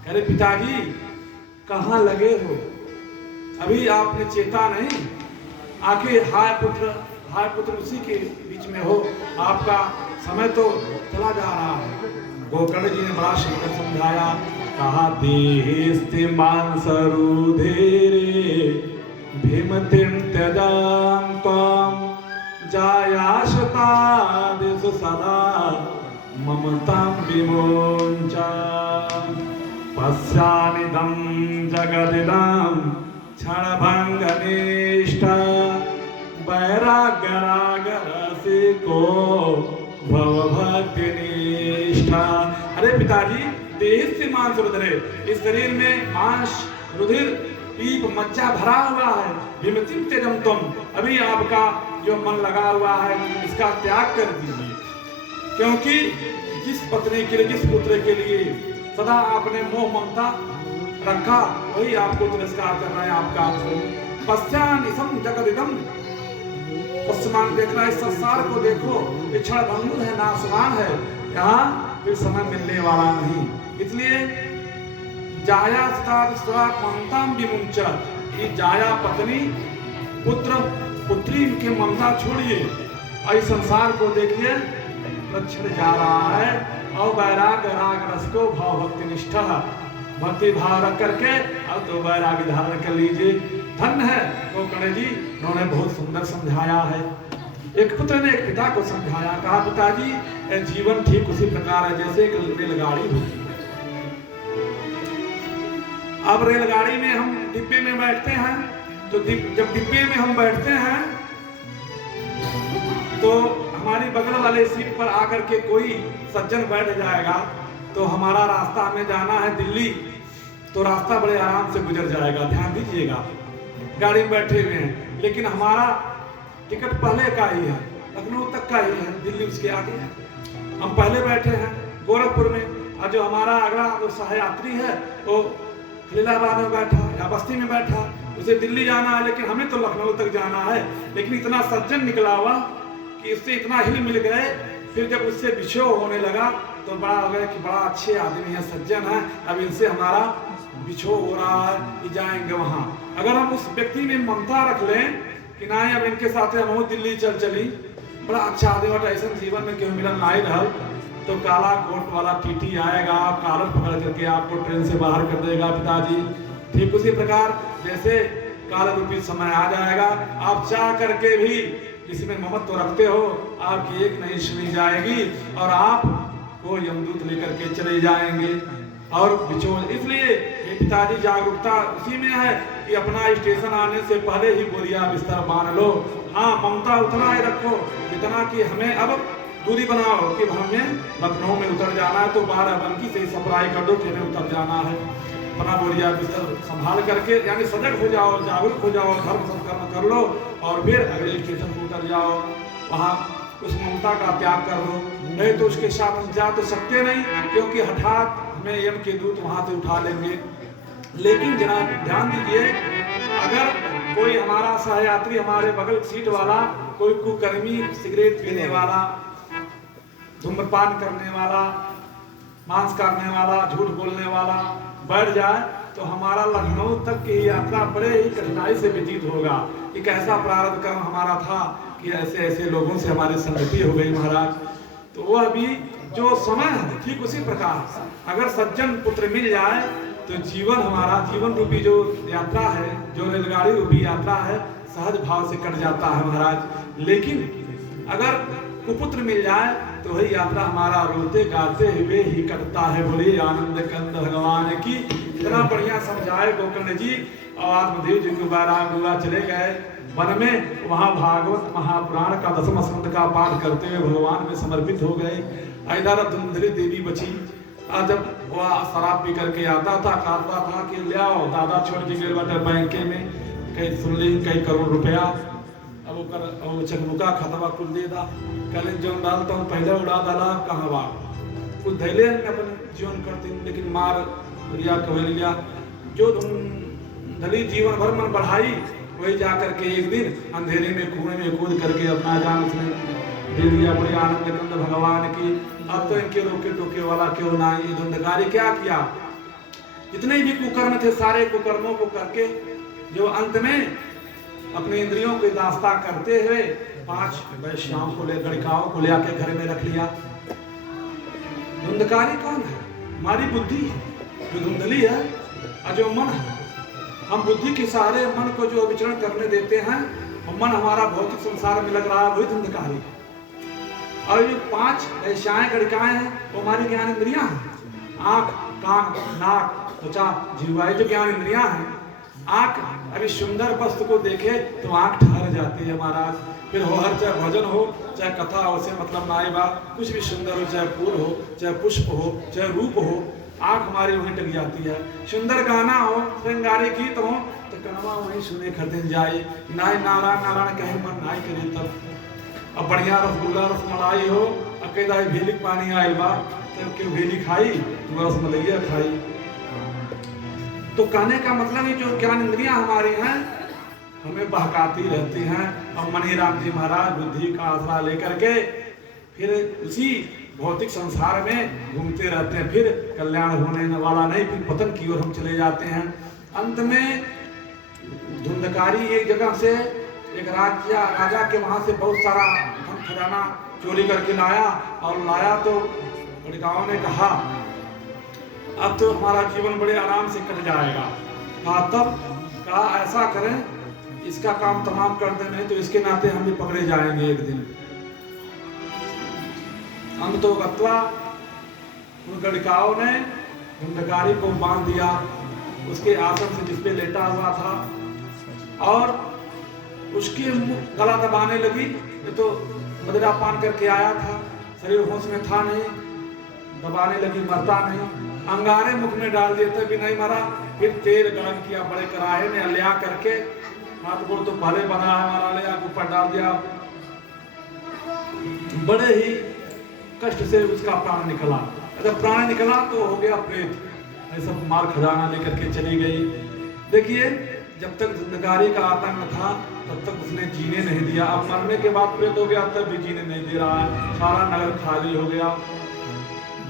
कह रहे पिताजी कहाँ लगे हो, अभी आपने चेता नहीं, आखिर हाय पुत्र उसी के बीच में हो, आपका समय तो चला जा रहा है। गोकर्ण जी ने बड़ा सुंदर समझाया, कहा देस्ते मानसरुधेरे भीमतिम त्यजान्तं जायाशता दिश सदा ममतां विमोचा पश्यानिदं जगदिदं क्षणभंगनिष्ठा वैराग्यरागरसिको भवभक्तिनिष्ठा। अरे पिताजी देह मांस रुधिर, इस शरीर में मांस रुधिर पीप मज्जा भरा हुआ है। विमतिम त्यजम तुम, अभी आपका जो मन लगा हुआ है इसका त्याग कर दीजिए, क्योंकि जिस पत्नी के लिए जिस पुत्र के लिए सदा आपने मोह ममता रखा वही आपको तिरस्कार कर रहा है। आपका पश्चानिसम जगदिदम, पश्चिमान देखना इस संसार को देखो, ये क्षण भंगुर है, नाशवान है, यहाँ फिर समय मिलने वाला नहीं। इसलिए जाया ममता विमुंच, ये जाया पत्नी पुत्र पुत्री के ममता छोड़िए और इस संसार को देखिए लक्षण जा रहा है। और वैराग्य राग रस को भाव भक्ति निष्ठा, भक्ति भाव रख करके अब तो वैराग्य धारण कर लीजिए। धन्य है गोकर्ण जी, उन्होंने बहुत सुंदर समझाया है। एक पुत्र ने एक पिता को समझाया, कहा पिताजी जीवन ठीक उसी प्रकार है जैसे एक रेलगाड़ी होती है। अब रेलगाड़ी में हम डिब्बे में बैठते हैं, तो जब डिब्बे में हम बैठते हैं तो हमारी बगल वाले सीट पर आकर के कोई सज्जन बैठ जाएगा, तो हमारा रास्ता हमें जाना है दिल्ली, तो रास्ता बड़े आराम से गुजर जाएगा। ध्यान दीजिएगा, गाड़ी में बैठे हुए हैं, लेकिन हमारा टिकट पहले का ही है, लखनऊ तक का ही है, दिल्ली उसके आगे है। हम पहले बैठे हैं गोरखपुर में, और जो हमारा अगला जो सहयात्री है वो खलीलाबाद में बैठा या बस्ती में बैठा, उसे दिल्ली जाना है, लेकिन हमें तो लखनऊ तक जाना है। लेकिन इतना सज्जन निकला हुआ कि उससे इतना हिल मिल गए, फिर जब उससे बिछोह होने लगा तो बड़ा हो गया कि बड़ा अच्छे आदमी है, सज्जन है, अब इनसे हमारा बिछोह हो रहा है कि जाएंगे वहाँ। अगर हम उस व्यक्ति में ममता रख लें कि नहीं अब इनके साथ हम दिल्ली चली, बड़ा अच्छा आदमी बट ऐसा जीवन में क्यों मिलन नहीं रहा, तो काला कोट वाला टीटी आएगा, कालर पकड़ करके आपको ट्रेन से बाहर कर देगा पिताजी। ठीक उसी प्रकार जैसे काल रूपी समय आ जाएगा, आप चाह करके भी जिसमें ममत्व रखते हो आपकी एक नहीं सुनी जाएगी और आप को यमदूत लेकर के चले जाएंगे और बिछोह। इसलिए ये पिताजी जागरूकता उसी में है कि अपना स्टेशन आने से पहले ही बोरिया बिस्तर बांध लो। हाँ, ममता उतना ही रखो जितना कि हमें अब दूरी बनाओ कि हमें लखनऊ में उतर जाना है तो 12 बंकी से सप्लाई कर दो कि हमें उतर जाना है। अपना बोरिया बिस्तर संभाल करके यानी सजग हो जाओ, जागरूक हो जाओ, धर्म सत्कर्म कर लो और फिर अगले स्टेशन पर उतर जाओ, वहाँ उस ममता का त्याग कर दो। नहीं तो उसके साथ हम जा तो सकते नहीं, क्योंकि हठात हमें यम के दूत वहाँ से उठा लेंगे। लेकिन जनाब ध्यान दीजिए, अगर कोई हमारा सहयात्री हमारे बगल सीट वाला कोई कुकर्मी, सिगरेट पीने वाला, धूम्रपान करने वाला, मांस काटने वाला, झूठ बोलने वाला बैठ जाए तो हमारा लखनऊ तक की यात्रा बड़े ही कठिनाई से व्यतीत होगा कि कैसा प्रारब्ध कर्म हमारा था कि ऐसे ऐसे लोगों से हमारी संगति हो गई महाराज। तो वह भी जो समय है ठीक उसी प्रकार अगर सज्जन पुत्र मिल जाए तो जीवन हमारा जीवन रूपी जो यात्रा है, जो रेलगाड़ी रूपी यात्रा है, सहज भाव से कट जाता है महाराज। लेकिन अगर कुपुत्र मिल जाए तो वही यात्रा हमारा रोते गाते हुए ही कटता है। बोलिए आनंद कंद भगवान की। इतना बढ़िया समझाए गोकर्ण जी। और आत्मदेव जी को बारह चले गए वन में, वहाँ भागवत महापुराण का 10वां स्कंद का पाठ करते हुए भगवान में समर्पित हो गए। इधर धुंधली देवी बची। जब वह शराब पी करके आता था, कहता था कि ले आओ दादा छोड़ के गए बाटे बैंक में, कहीं सुन ली कई करोड़ रुपया, अब वो चकमुका खतवा कुल दे दा, कल जो डालता हूँ पहले उड़ा डाला कहाँ बा कुछ धैले अपन जीवन करते, लेकिन मार लिया कह लिया जो धली जीवन भर मन बढ़ाई, वही जा करके एक दिन अंधेरे में कुएं में कूद करके अपना जान उसने दे दिया। बड़ी आनंद कंद भगवान की। अब तो इनके रोके टोके वाला क्यों ना। ये धुंधकारी क्या किया, जितने भी कुकर्म थे सारे कुकर्मों को करके जो अंत में अपने इंद्रियों को दास्ता करते हुए 5 वैश्याओं को ले गणिकाओं को ले आके घर में रख लिया। धुंधकारी कौन है? हमारी बुद्धि जो धुंधली है और जो मन है। हम बुद्धि के सहारे मन को जो विचरण करने देते हैं, मन हमारा भौतिक संसार में लग रहा है, वही धुंधकारी है। और ये 5 वैश्याएं गणिकाएं हैं, वो हमारी ज्ञान इंद्रियां हैं। आंख, कान, नाक, त्वचा, जीवा, जो ज्ञान इंद्रियां हैं। आंख अभी सुंदर वस्तु को देखे तो आंख ठहर जाती है महाराज। फिर हो हर चाहे भजन हो चाहे कथा हो, से मतलब नाई बा, कुछ भी सुंदर हो, चाहे फूल हो चाहे पुष्प हो चाहे रूप हो, आंख हमारी वहीं टक जाती है। सुंदर गाना हो, श्रृंगारी गीत हो तो कनवा वहीं सुने खरीदन जाए। नाई नारायण नारायण कहे मन नाई करे तब। अब बढ़िया रसगुल्ला रसमलाई हो, अकेला भेली पानी आयल बा, तब क्यों भेली खाई तो रसमलैया खाई। तो कहने का मतलब है जो ज्ञान इंद्रियां हमारी हैं हमें बहकाती रहती हैं। और मणिराम जी महाराज बुद्धि का आसरा लेकर के फिर उसी भौतिक संसार में घूमते रहते हैं। फिर कल्याण होने वाला नहीं, फिर पतन की ओर हम चले जाते हैं। अंत में धुंधकारी एक जगह से एक राजा के वहां से बहुत सारा धन खजाना चोरी करके लाया। और लाया तो गणिकाओं ने कहा अब तो हमारा जीवन बड़े आराम से कट जाएगा। कहा तब कहा ऐसा करें, इसका काम तमाम कर दे, नहीं तो इसके नाते हम भी पकड़े जाएंगे एक दिन। अंत तो गत्वा उन गणिकाओं ने धुंधकारी को बांध दिया उसके आसन से जिसपे लेटा हुआ था, और उसके गला दबाने लगी। ये तो मदिरा पान करके आया था, शरीर होश में था नहीं, दबाने लगी, मरता नहीं। अंगारे मुख में डाल देते भी नहीं मरा। फिर तेल गरम किया बड़े कढ़ाई में, लिया करके हाथ गोड़ तो पहले बना है हमारा, ले ऊपर डाल दिया। बड़े ही कष्ट से उसका प्राण निकला। जब प्राण निकला तो हो गया प्रेत। ऐसा मार खजाना लेकर के चली गई। देखिए जब तक धुंधकारी का आतंक था तब तक उसने जीने नहीं दिया। अब मरने के बाद प्रेत हो गया तब भी जीने नहीं दे रहा है। सारा नगर खाली हो गया।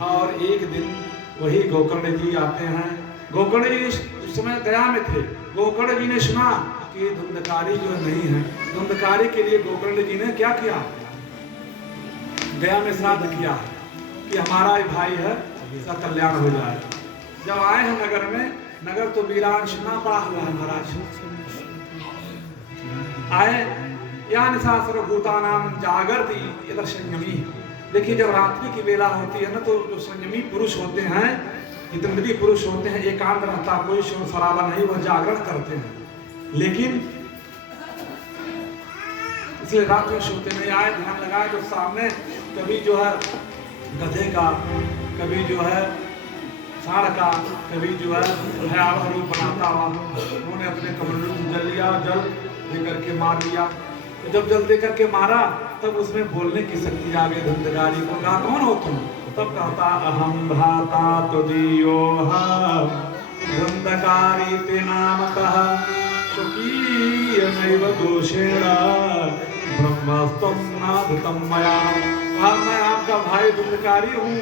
और एक दिन वही गोकर्ण जी आते हैं। गोकर्ण जी उस समय गया में थे। गोकर्ण जी ने सुना कि धुंधकारी जो नहीं है, धुंधकारी के लिए गोकर्ण जी ने क्या किया, गया में श्राद्ध किया कि हमारा ही भाई है, इसका कल्याण हो जाए। जब आए हैं नगर में, नगर तो वीरान सुना पड़ा हुआ है महाराज। आए या निशा सर्वभूतानां जागरति यत्र संयमी। देखिए जब रात्रि की वेला होती है ना, तो जो संयमी पुरुष होते हैं, जितने पुरुष होते हैं, एकांत रहता, कोई शोर शराबा नहीं, वह जागरण करते हैं। लेकिन इसलिए रात में सोते नहीं। आए ध्यान लगाए तो सामने कभी जो है गधे का, कभी जो है सांड का, कभी जो है भयावह रूप बनाता हुआ उन्होंने अपने कमंडलू में जल लिया, जल देकर के मार दिया। तो जब जल देकर के मारा तब उसमें बोलने की शक्ति आ गई धुंधकारी को। कहा कौन हो तुम? तब कहता अहम भ्राता तुदीयो धुंधकारी ते नामतः स्वकीयमेव दोषेण ब्रह्मस्त्वं नाधृतं मया। कहा मैं आपका भाई धुंधकारी हूँ,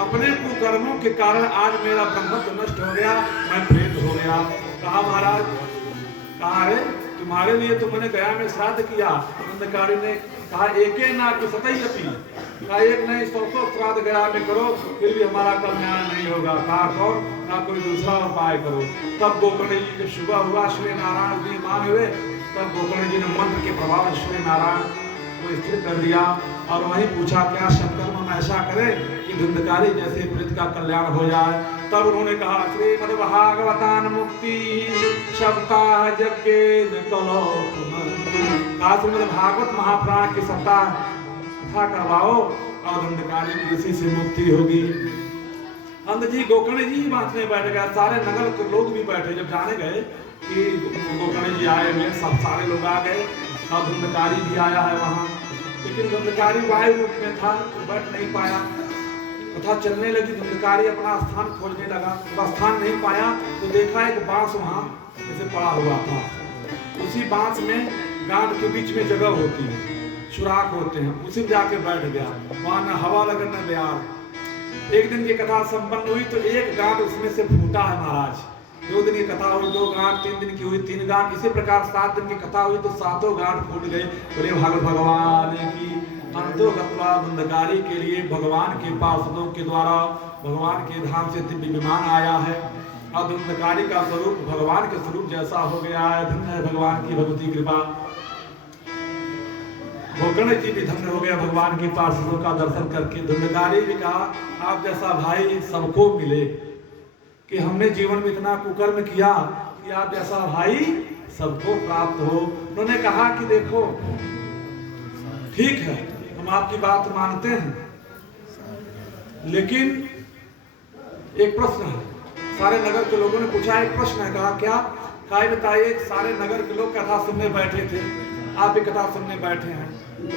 अपने कुकर्मों के कारण आज मेरा ब्रह्मत्व नष्ट हो गया, मैं प्रेत हो गया। कहा महाराज, कहा रे तुम्हारे लिए तो मैंने गया में श्राद्ध किया। धुंधकारी ने कहा एके ना सतैयपि, कहा एक नहीं 100 श्राद्ध गया में करो फिर भी हमारा कल्याण नहीं होगा। कहा कौन? ना कोई दूसरा उपाय करो। तब गोकर्ण जी जब सुबह हुआ सूर्य नारायण जी मान हुए, तब गोकर्ण जी ने मंत्र के प्रभाव से सूर्य नारायण को स्थिर कर दिया और वहीं पूछा क्या शंकर हम ऐसा करें कि धुंधकारी जैसे प्रेत का कल्याण हो जाए। तब उन्होंने कहा श्रीमद् भागवतान मुक्ति सप्ता यज्ञ कलो कहा श्रीमद् भागवत महाप्राण की सप्ताह कथा करवाओ और धुंधकारी की इसी से मुक्ति होगी। अंत जी गोकर्ण जी बात में बैठ गया, सारे नगर के लोग भी बैठे। जब जाने गए कि गोकर्ण जी आए हुए, सब सारे लोग आ गए और धुंधकारी भी आया है वहाँ, लेकिन धुंधकारी वायु रूप में था तो बैठ नहीं पाया। कथा चलने लगी, धुंधकारी अपना स्थान खोजने लगा, स्थान नहीं पाया तो देखा एक बांस वहाँ जैसे पड़ा हुआ था। उसी बांस में गांठ के बीच में जगह होती है, सुराख होते हैं, उसी में जाके बैठ गया। वहाँ न हवा लगे न ब्यार। एक दिन की कथा संपन्न हुई तो एक गांठ उसमें से फूटा है महाराज। 2 दिन की कथा हुई 2 गांठ, 3 दिन की हुई 3 गांठ, इसी प्रकार 7 दिन की कथा हुई तो 7 गांठ फूट गए। बोले भागवत भगवान की अंतो गत्वा धुंधकारी के लिए भगवान के पार्षदों के द्वारा भगवान के धाम से दिव्य विमान आया है और धुंधकारी का स्वरूप भगवान के स्वरूप जैसा हो गया है। धन्य है भगवान की भगवती कृपा। गोकर्ण जी भी धन्य हो गया भगवान की पार्षदों का दर्शन करके। धुंधकारी भी कहा आप जैसा भाई सबको मिले, कि हमने जीवन में इतना कुकर्म किया कि आप जैसा भाई सबको प्राप्त हो। उन्होंने कहा कि देखो ठीक है हम आपकी बात मानते हैं, लेकिन एक प्रश्न है। सारे नगर के लोगों ने पूछा एक प्रश्न है। कहा क्या? कहा बताइए सारे नगर के लोग कथा सुनने बैठे थे, आप भी कथा सुनने बैठे हैं,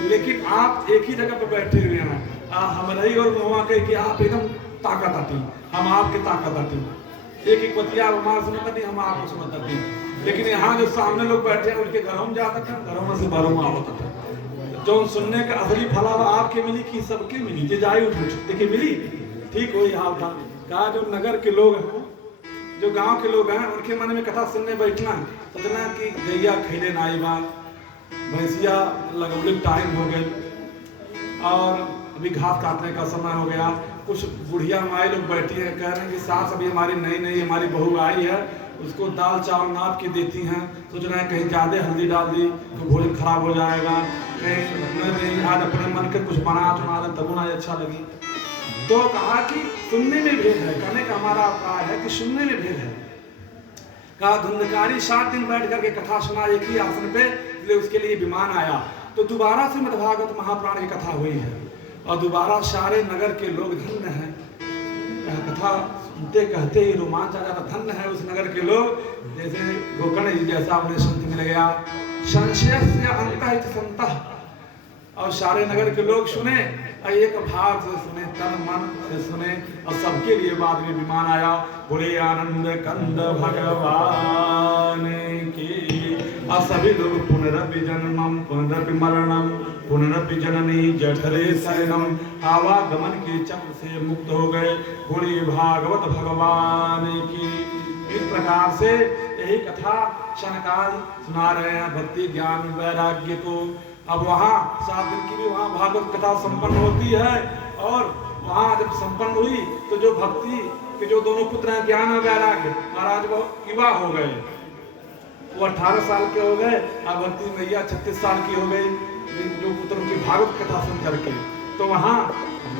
लेकिन आप एक ही जगह पर बैठे हुए हैं। हम रही और महुआ कहे कि आप एकदम ताकत आती, हम आपके ताकत आती, एक एक बतिया हमारा सुनता नहीं, हम आपको सुनता नहीं। लेकिन यहाँ जो सामने लोग बैठे हैं उनके घरों में जाता था, घरों में से बारों में होता था। जो सुनने का असली फला आपके मिली कि सबके मिली? जे जाई उठ देखिए मिली। ठीक वही हाल था। कहा जो नगर के लोग हैं, जो गांव के लोग हैं, उनके मन में कथा सुनने बैठना है, सोचना कि गैया खेले नाई बा, भैंसिया लगौले टाइम हो गई और अभी घास काटने का समय हो गया। कुछ बुढ़िया माई लोग बैठी हैं, कह रहे हैं कि सास अभी हमारी नई नई हमारी बहू आई है, उसको दाल चावल नाप के देती हैं, सोच रहे हैं कहीं ज़्यादा हल्दी डाल दी तो भोजन खराब हो जाएगा, कहीं आज अपने मन के कुछ बना दे तब ना अच्छा लगी। तो कहा कि सुनने में भेद है। कहने का हमारा अभिप्राय है कि सुनने में भेद है। कहा धुंधकारी 7 दिन बैठ करके कथा सुना एक ही आसन पे, इसलिए उसके लिए विमान आया। तो दोबारा से श्रीमद्भागवत महापुराण की कथा हुई है और दोबारा सारे नगर के लोग धन्य हैं। कथा सुनते कहते ही रोमांच आ जाता, धन्य है उस नगर के लोग। जैसे गोकर्ण जी जैसा उन्हें संत मिल गया। संशय से अंत संत, और सारे नगर के लोग सुने, एक भाव से सुने, तन मन से सुने, और सबके लिए बाद में विमान आया। बोले आनंद कंद भगवान की। और सभी लोग पुनरपि जन्मम पुनरपि मरणम पुनरपि जननी जठरे शरणम, आवागमन के चक्र से मुक्त हो गए। बोले भागवत भगवान की। इस प्रकार से यही कथा शनकादि सुना रहे हैं भक्ति ज्ञान वैराग्य को। अब वहाँ 7 दिन की भी वहाँ भागवत कथा संपन्न होती है, और वहाँ जब संपन्न हुई तो जो भक्ति के जो दोनों पुत्र हैं ज्ञान और वैराग्य, महाराज वो युवा हो गए, वो 18 साल के हो गए, और भक्ति मैया 36 साल की हो गई, जो पुत्र उनकी भागवत कथा सुन करके। तो वहाँ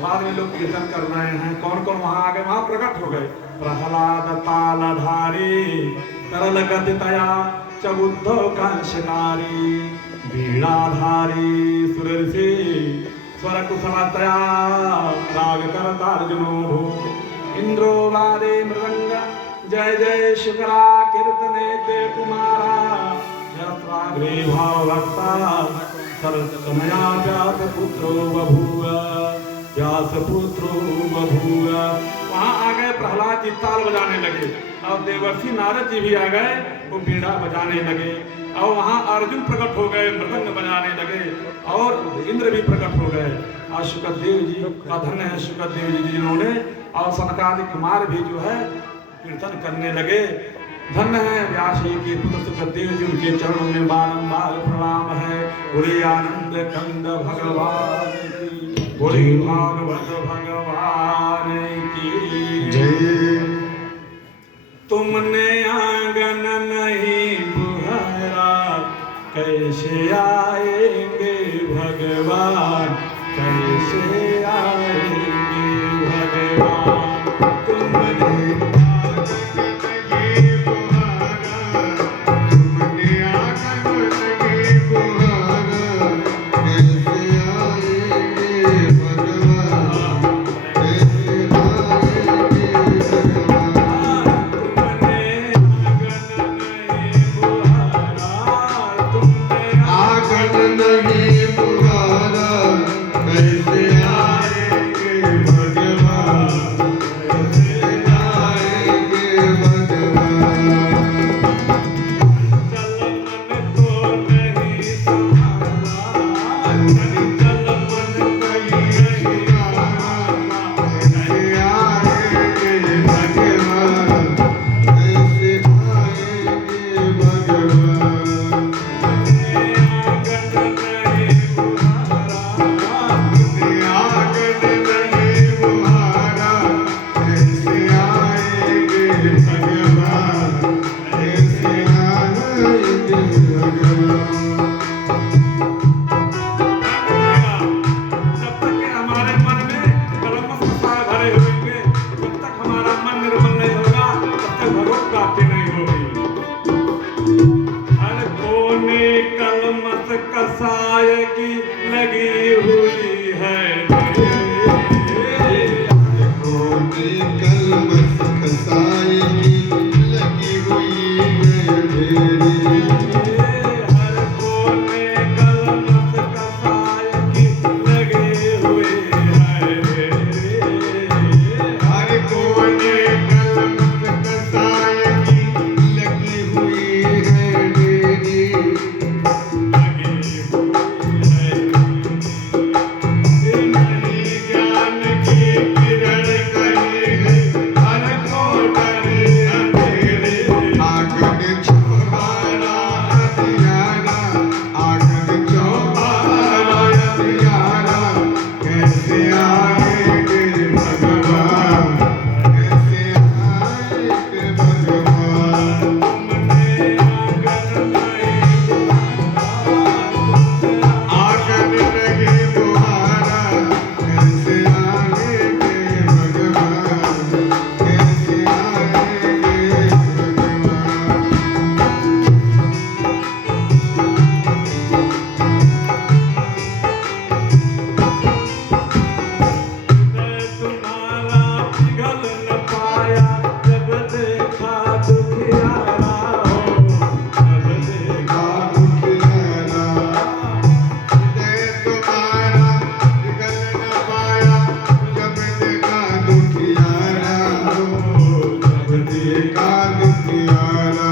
बाद में लोग कीर्तन कर रहे हैं। कौन कौन वहाँ आ गए? वहाँ प्रकट हो गए। प्रहलाद तालधारी तरल गतितया चबुद्धो कंशकारी, वीणाधारी सुरर्षि स्वर कुशलतया राग करतार्जुनो, इंद्रो वादे मृदंग जय जय शुक्रा कीर्तने ते कुमारा, यत्राग्रे भावभक्ता सरसमया व्यास पुत्रो बभूव, व्यास पुत्रो बभूव। वहाँ आ गए प्रहलाद जी ताल बजाने लगे, और देवर्षि नारद जी भी आ गए, वो बीड़ा बजाने लगे, और वहाँ अर्जुन प्रकट हो गए, मृदंग बजाने लगे, और इंद्र भी प्रकट हो गए। और शुकदेव जी का धन्य है, शुकदेव जी जिन्होंने, और सनकादि कुमार भी जो है कीर्तन करने लगे। धन्य है व्यास जी के पुत्र शुकदेव जी, उनके चरणों में बारंबार प्रणाम है। बोले आनंद कंद भगवान की। बोली भागवत भगवान की जय। तुमने आंगन नहीं बुहारा कैसे आएंगे भगवान, कैसे आएंगे भगवान। तुमने कसाय की लगी हुई है कलमस कसाय की लगी हुई है मेरी। हर कोने कलमस कसाय की लगी हुई है हर कोने कलमस कसाय की लगी हुई है मेरी। ज्ञान की किरण कहीं है हर कोटरे अंधेरे। आंगन चौबारा अंधियारा, आंगन चौबारा अंधियारा, कैसे आएंगे भगवान, कैसे आएंगे भगवान। आंगन नहीं बुहारा कैसे आएंगे भगवान, कैसे आएंगे भगवान। तुम्हारा पिघल न पाया जब देखा दुखियारा हो, जब देखा दुखियारा हृदय तुम्हारा पिघल न पाया जब देखा दुखियारा हो, जब देखा दुखियारा।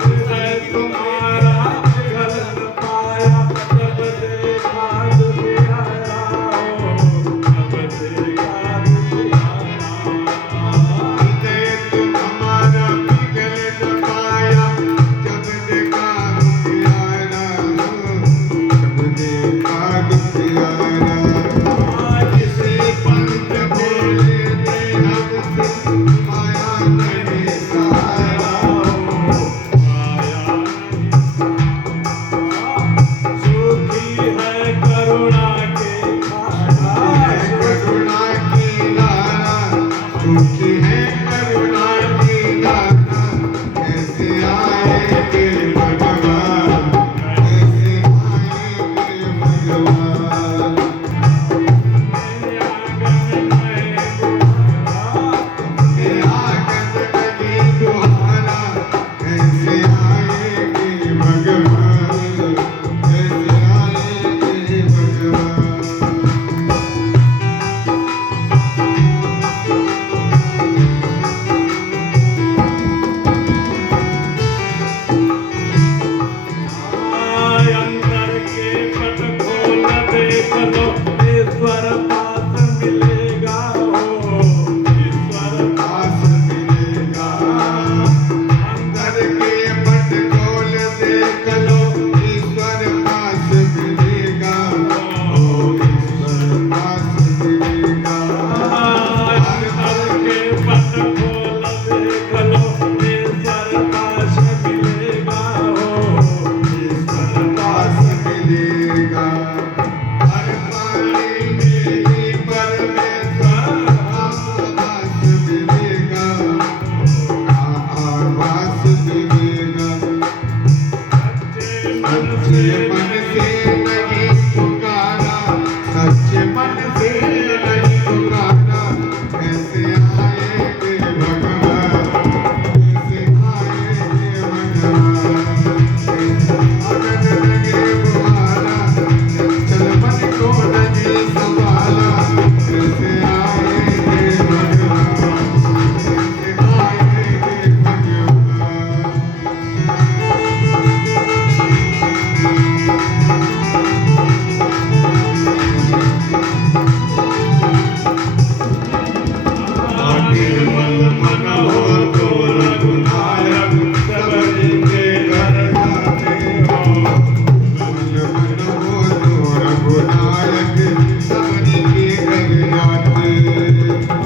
हृदय तुम्हारा पिघल न पाया जब देखा दुखियारा हो, जब देखा दुखियारा। हृदय तुम्हारा पिघल न पाया जब देखा दुखियारा हो, जब देखा दुखियारा। किसी पंथ बोले थे हमसे माया नहीं सहारा हो, सुखी है करुणा के धारा, करुणा की धारा, सुखी है करुणा की धारा, कैसे आएंगे भगवान, कैसे आएंगे भगवान। आंगन नहीं बुहारा कैसे आएंगे भगवान, कैसे आएंगे भगवान। अंतर के पट खोल देख लो ईश्वर पास मिलेगा हो, ईश्वर पास मिलेगा। अंदर के पट खोल देख लो ईश्वर पास मिलेगा, ओ ईश्वर आभास मिलेगा। हर पानी में ही परमेश्वर आभास मिलेगा, आभास मिलेगा। सच्चे मन से नहीं पुकारा, सच्चे मन से नहीं पुकारा, कैसे आएंगे भगवान, कैसे आएंगे भगवान। आनंद लगे बुहारा, चल मन को नहीं संभाला, कैसे आएंगे भगवान, कैसे आएंगे भगवान। निर्मल मन हो तो रघुनायक, सबरी के घर जाते हो। निर्मल मन हो तो रघुनायक, सबरी के घर जाते हो।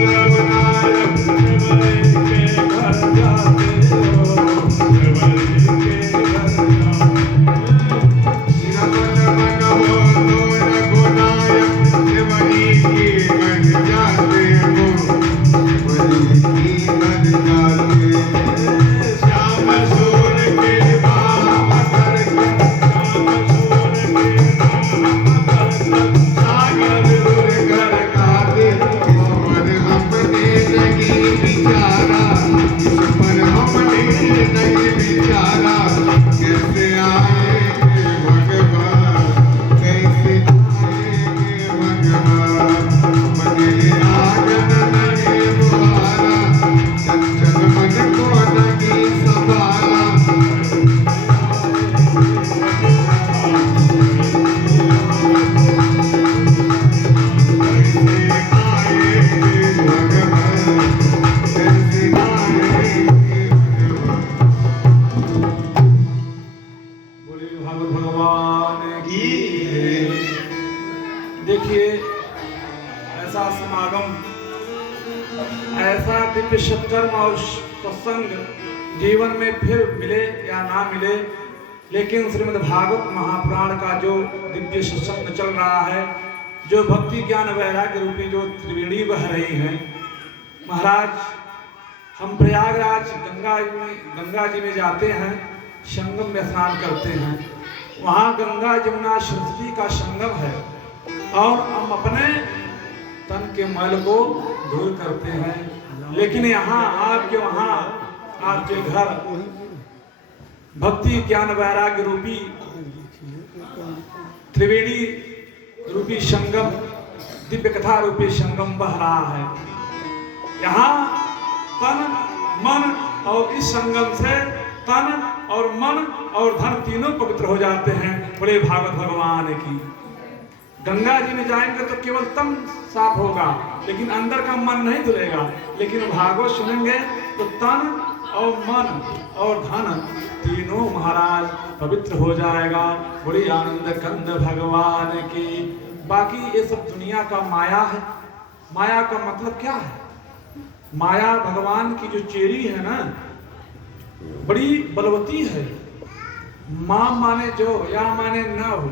रघुनायक, सबरी के घर जाते हो, सबरी के घर निर्मल मन हो तो रघुनायक, सबरी के घर जाते हो, सबरी के घर जाते हो। श्याम सूर के बाम करके, श्याम सूर के बाम करके, सागर दूर कर काटे, इस पर हमने नहीं विचारा, इस पर हमने नहीं विचारा, कैसे आएंगे भगवान, कैसे आएंगे भगवान। मने आगन नहीं बुहारा, चंचल मन को नहीं संभाला, कैसे आएंगे भगवान, कैसे आएंगे भगवान। बोलिए भागवत भगवान की। देखिए ऐसा समागम, ऐसा दिव्य सत्कर्म और सत्संग जीवन में फिर मिले या ना मिले, लेकिन श्रीमद् भागवत महापुराण का जो दिव्य सत्संग चल रहा है, जो भक्ति ज्ञान वैराग्य रूपी जो त्रिवेणी बह रही है। महाराज, हम प्रयागराज गंगा जी में जाते हैं, संगम में स्नान करते हैं। वहाँ गंगा जमुना सरस्वती का संगम है और हम अपने तन के मैल को दूर करते हैं। लेकिन यहाँ आपके वहाँ आपके घर भक्ति ज्ञान वैराग्य रूपी त्रिवेणी रूपी संगम, दिव्य कथा रूपी संगम बह रहा है। यहाँ तन मन और इस संगम से तन और मन और धन तीनों पवित्र हो जाते हैं। बड़े भागवत भगवान की। गंगा जी में जाएंगे तो केवल तन साफ होगा, लेकिन अंदर का मन नहीं धुलेगा। लेकिन भागवत सुनेंगे तो तन और मन और धन तीनों महाराज पवित्र हो जाएगा। बड़ी आनंद कंद भगवान की। बाकी ये सब दुनिया का माया है। माया का मतलब क्या है? माया भगवान की जो चेरी है ना, बड़ी बलवती है। माँ माने जो या माने न हो,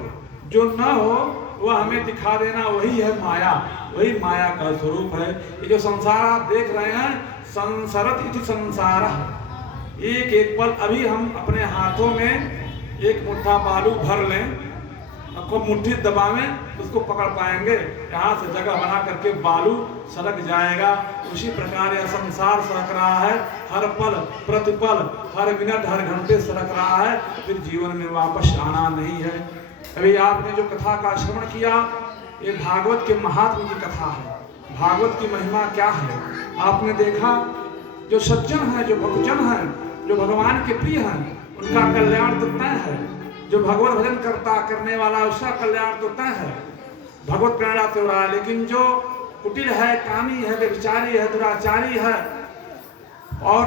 जो न हो वह हमें दिखा देना, वही है माया, वही माया का स्वरूप है। ये जो संसार आप देख रहे हैं, संसरत इति संसार, एक एक पल अभी हम अपने हाथों में एक मुट्ठा बालू भर लें, आपको मुट्ठी दबावें उसको पकड़ पाएंगे। यहाँ से जगह बना करके बालू सड़क जाएगा। उसी प्रकार यह संसार सड़क रहा है, हर पल प्रतिपल हर मिनट हर घंटे सड़क रहा है, फिर जीवन में वापस आना नहीं है। अभी आपने जो कथा का श्रवण किया, ये भागवत के महात्म की कथा है। भागवत की महिमा क्या है आपने देखा। जो सज्जन है, जो भक्तजन है, जो भगवान के प्रिय हैं, उनका कल्याण तो तय है। जो भगवत भजन करने वाला उसका कल्याण तो तय है, भगवत प्रेरणा से हो रहा है। लेकिन जो कुटिल है, कामी है, व्यभिचारी है, दुराचारी है और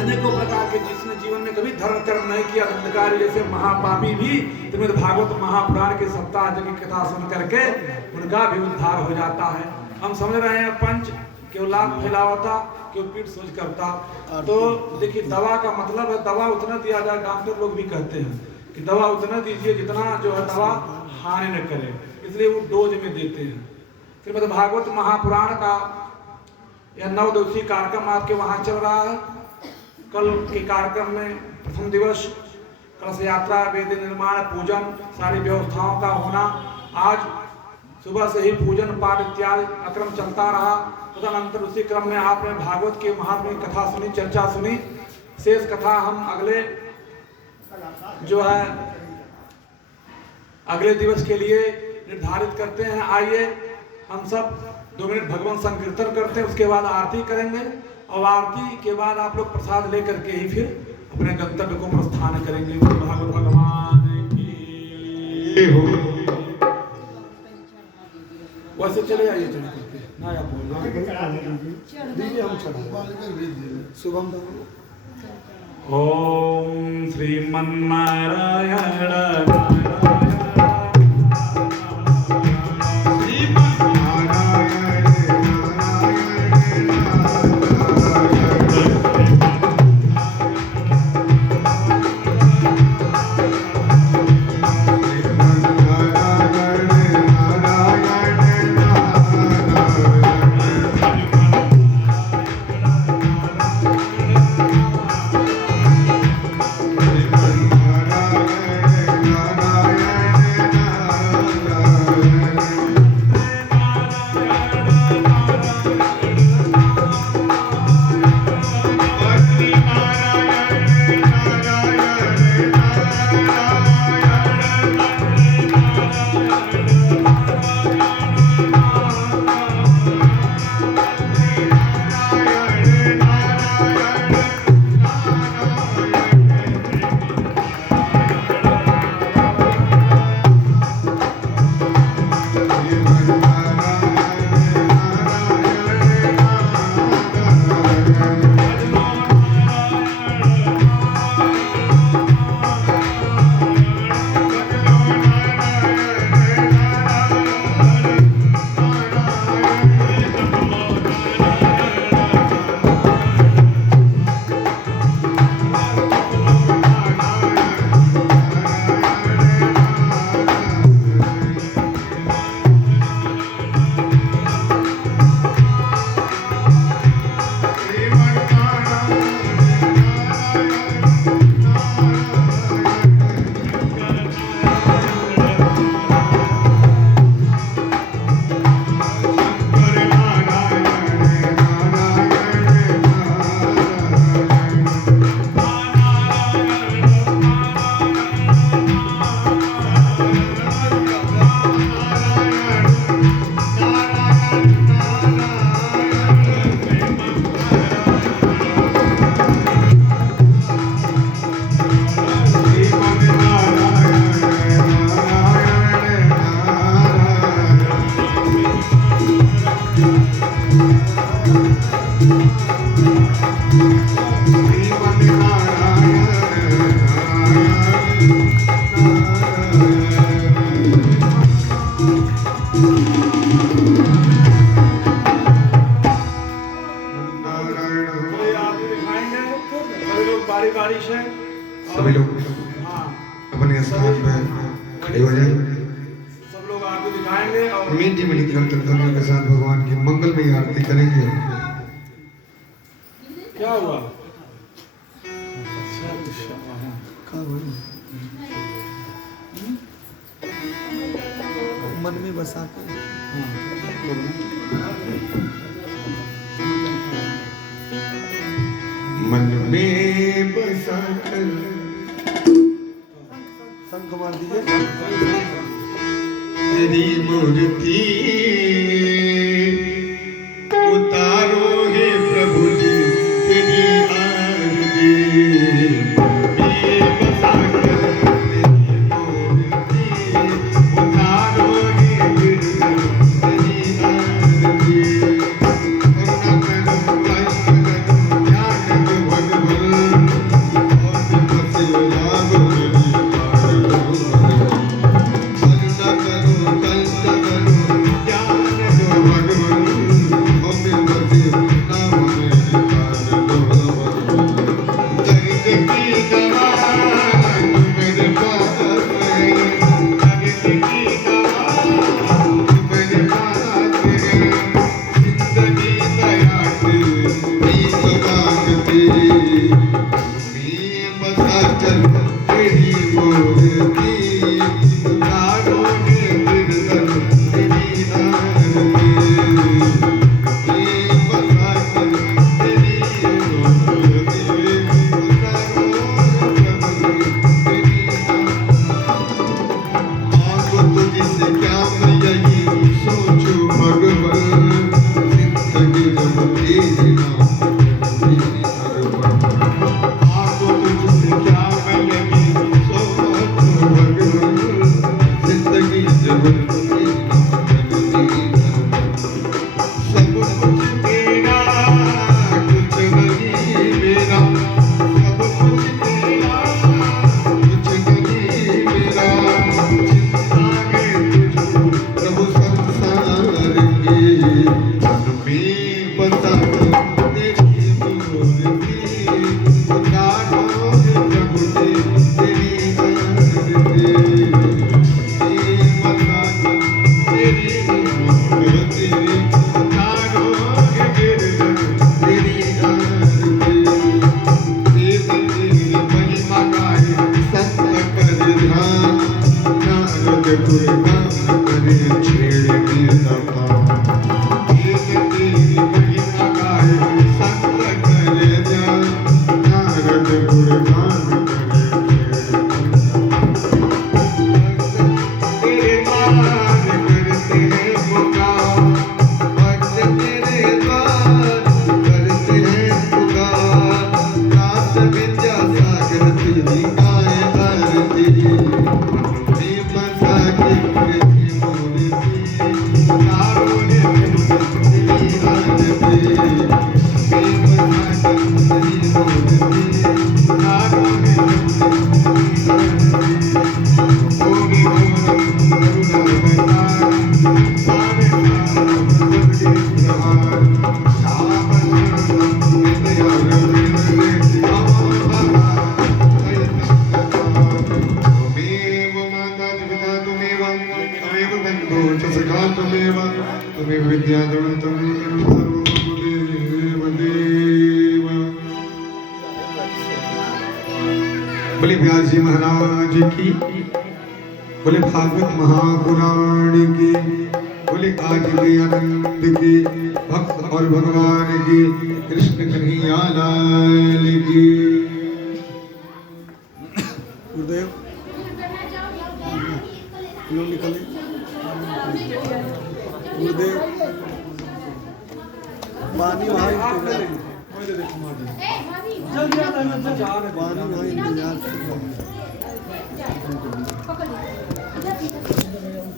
अनेकों प्रकार के, जिसने जीवन में कभी धर्म कर्म नहीं किया, अंधकार जैसे महापापी भी श्रीमद् भागवत महापुराण के सप्ताह की कथा सुन करके उनका भी उद्धार हो जाता है। हम समझ रहे हैं पंच केवलात फैलावता, कि वो पीठ सोच करता। तो देखिए दवा का मतलब है, दवा उतना दिया जाए, डॉक्टर लोग भी कहते हैं कि दवा उतना दीजिए जितना जो है दवा हानि न करे, इसलिए वो डोज में देते हैं। श्रीमद् भागवत महापुराण का यह 9 दिवसीय कार्यक्रम आपके वहाँ चल रहा है। कल के कार्यक्रम में प्रथम दिवस कलश यात्रा, वेद निर्माण, पूजन, सारी व्यवस्थाओं का होना। आज सुबह से ही पूजन पाठ इत्यादि क्रम चलता रहा। तदनंतर उसी क्रम में आपने भागवत के महात्म्य की कथा सुनी, चर्चा सुनी। शेष कथा हम अगले जो है अगले दिवस के लिए निर्धारित करते हैं। आइए हम सब 2 मिनट भगवान संकीर्तन करते हैं, उसके बाद आरती करेंगे और आरती के बाद आप लोग प्रसाद लेकर के ही फिर अपने गंतव्य को प्रस्थान करेंगे। भागवत भगवान की हो वैसे चले आइए, चले करके ना आप बोल दीजिए हम चढ़ा शुभम ओम श्रीमन्नारायण बारी बारी से सभी लोग हाँ अपने स्थान पे खड़े हो जाएं। सब लोग आरती दिखाएंगे और मीठी मीठी कीर्तन ध्वनियों के साथ भगवान की मंगलमय आरती करेंगे। क्या हुआ? अच्छा मन में बसा कर मन में बसा कर शंख मार दीजिए। तेरी मूर्ति उतारो हे प्रभु जी तेरी आरती में बसा कर तेरी मूर्ति उतारो हे प्रभु तेरी आरती करुणा करो ज्ञान दो कुर्बान करे छेड़ की दफा एक तेरी महिमा गाए संत करे जान नारद कुर्बान करे तेरे द्वार करते हैं पुकार भक्त तेरे द्वार करते हैं पुकार रात विद्या सागर तेरी गाए आरती बसा के कृति मूर्ति चारों ने तेरी आरती बसा के कृति मूर्ति चारों ने ओमी करुणा सारे तुम्हें विद्या बोले व्यास जी महाराज की बोले भागवत महापुराण की बोले आज के आनंद की भक्त और भगवान की कृष्ण कन्हैया लाल की गुरुदेव लोग निकले गुरुदेव पानी वहाँ इंतजार पानी वहाँ इंतजार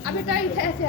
अबे टाइम ऐसे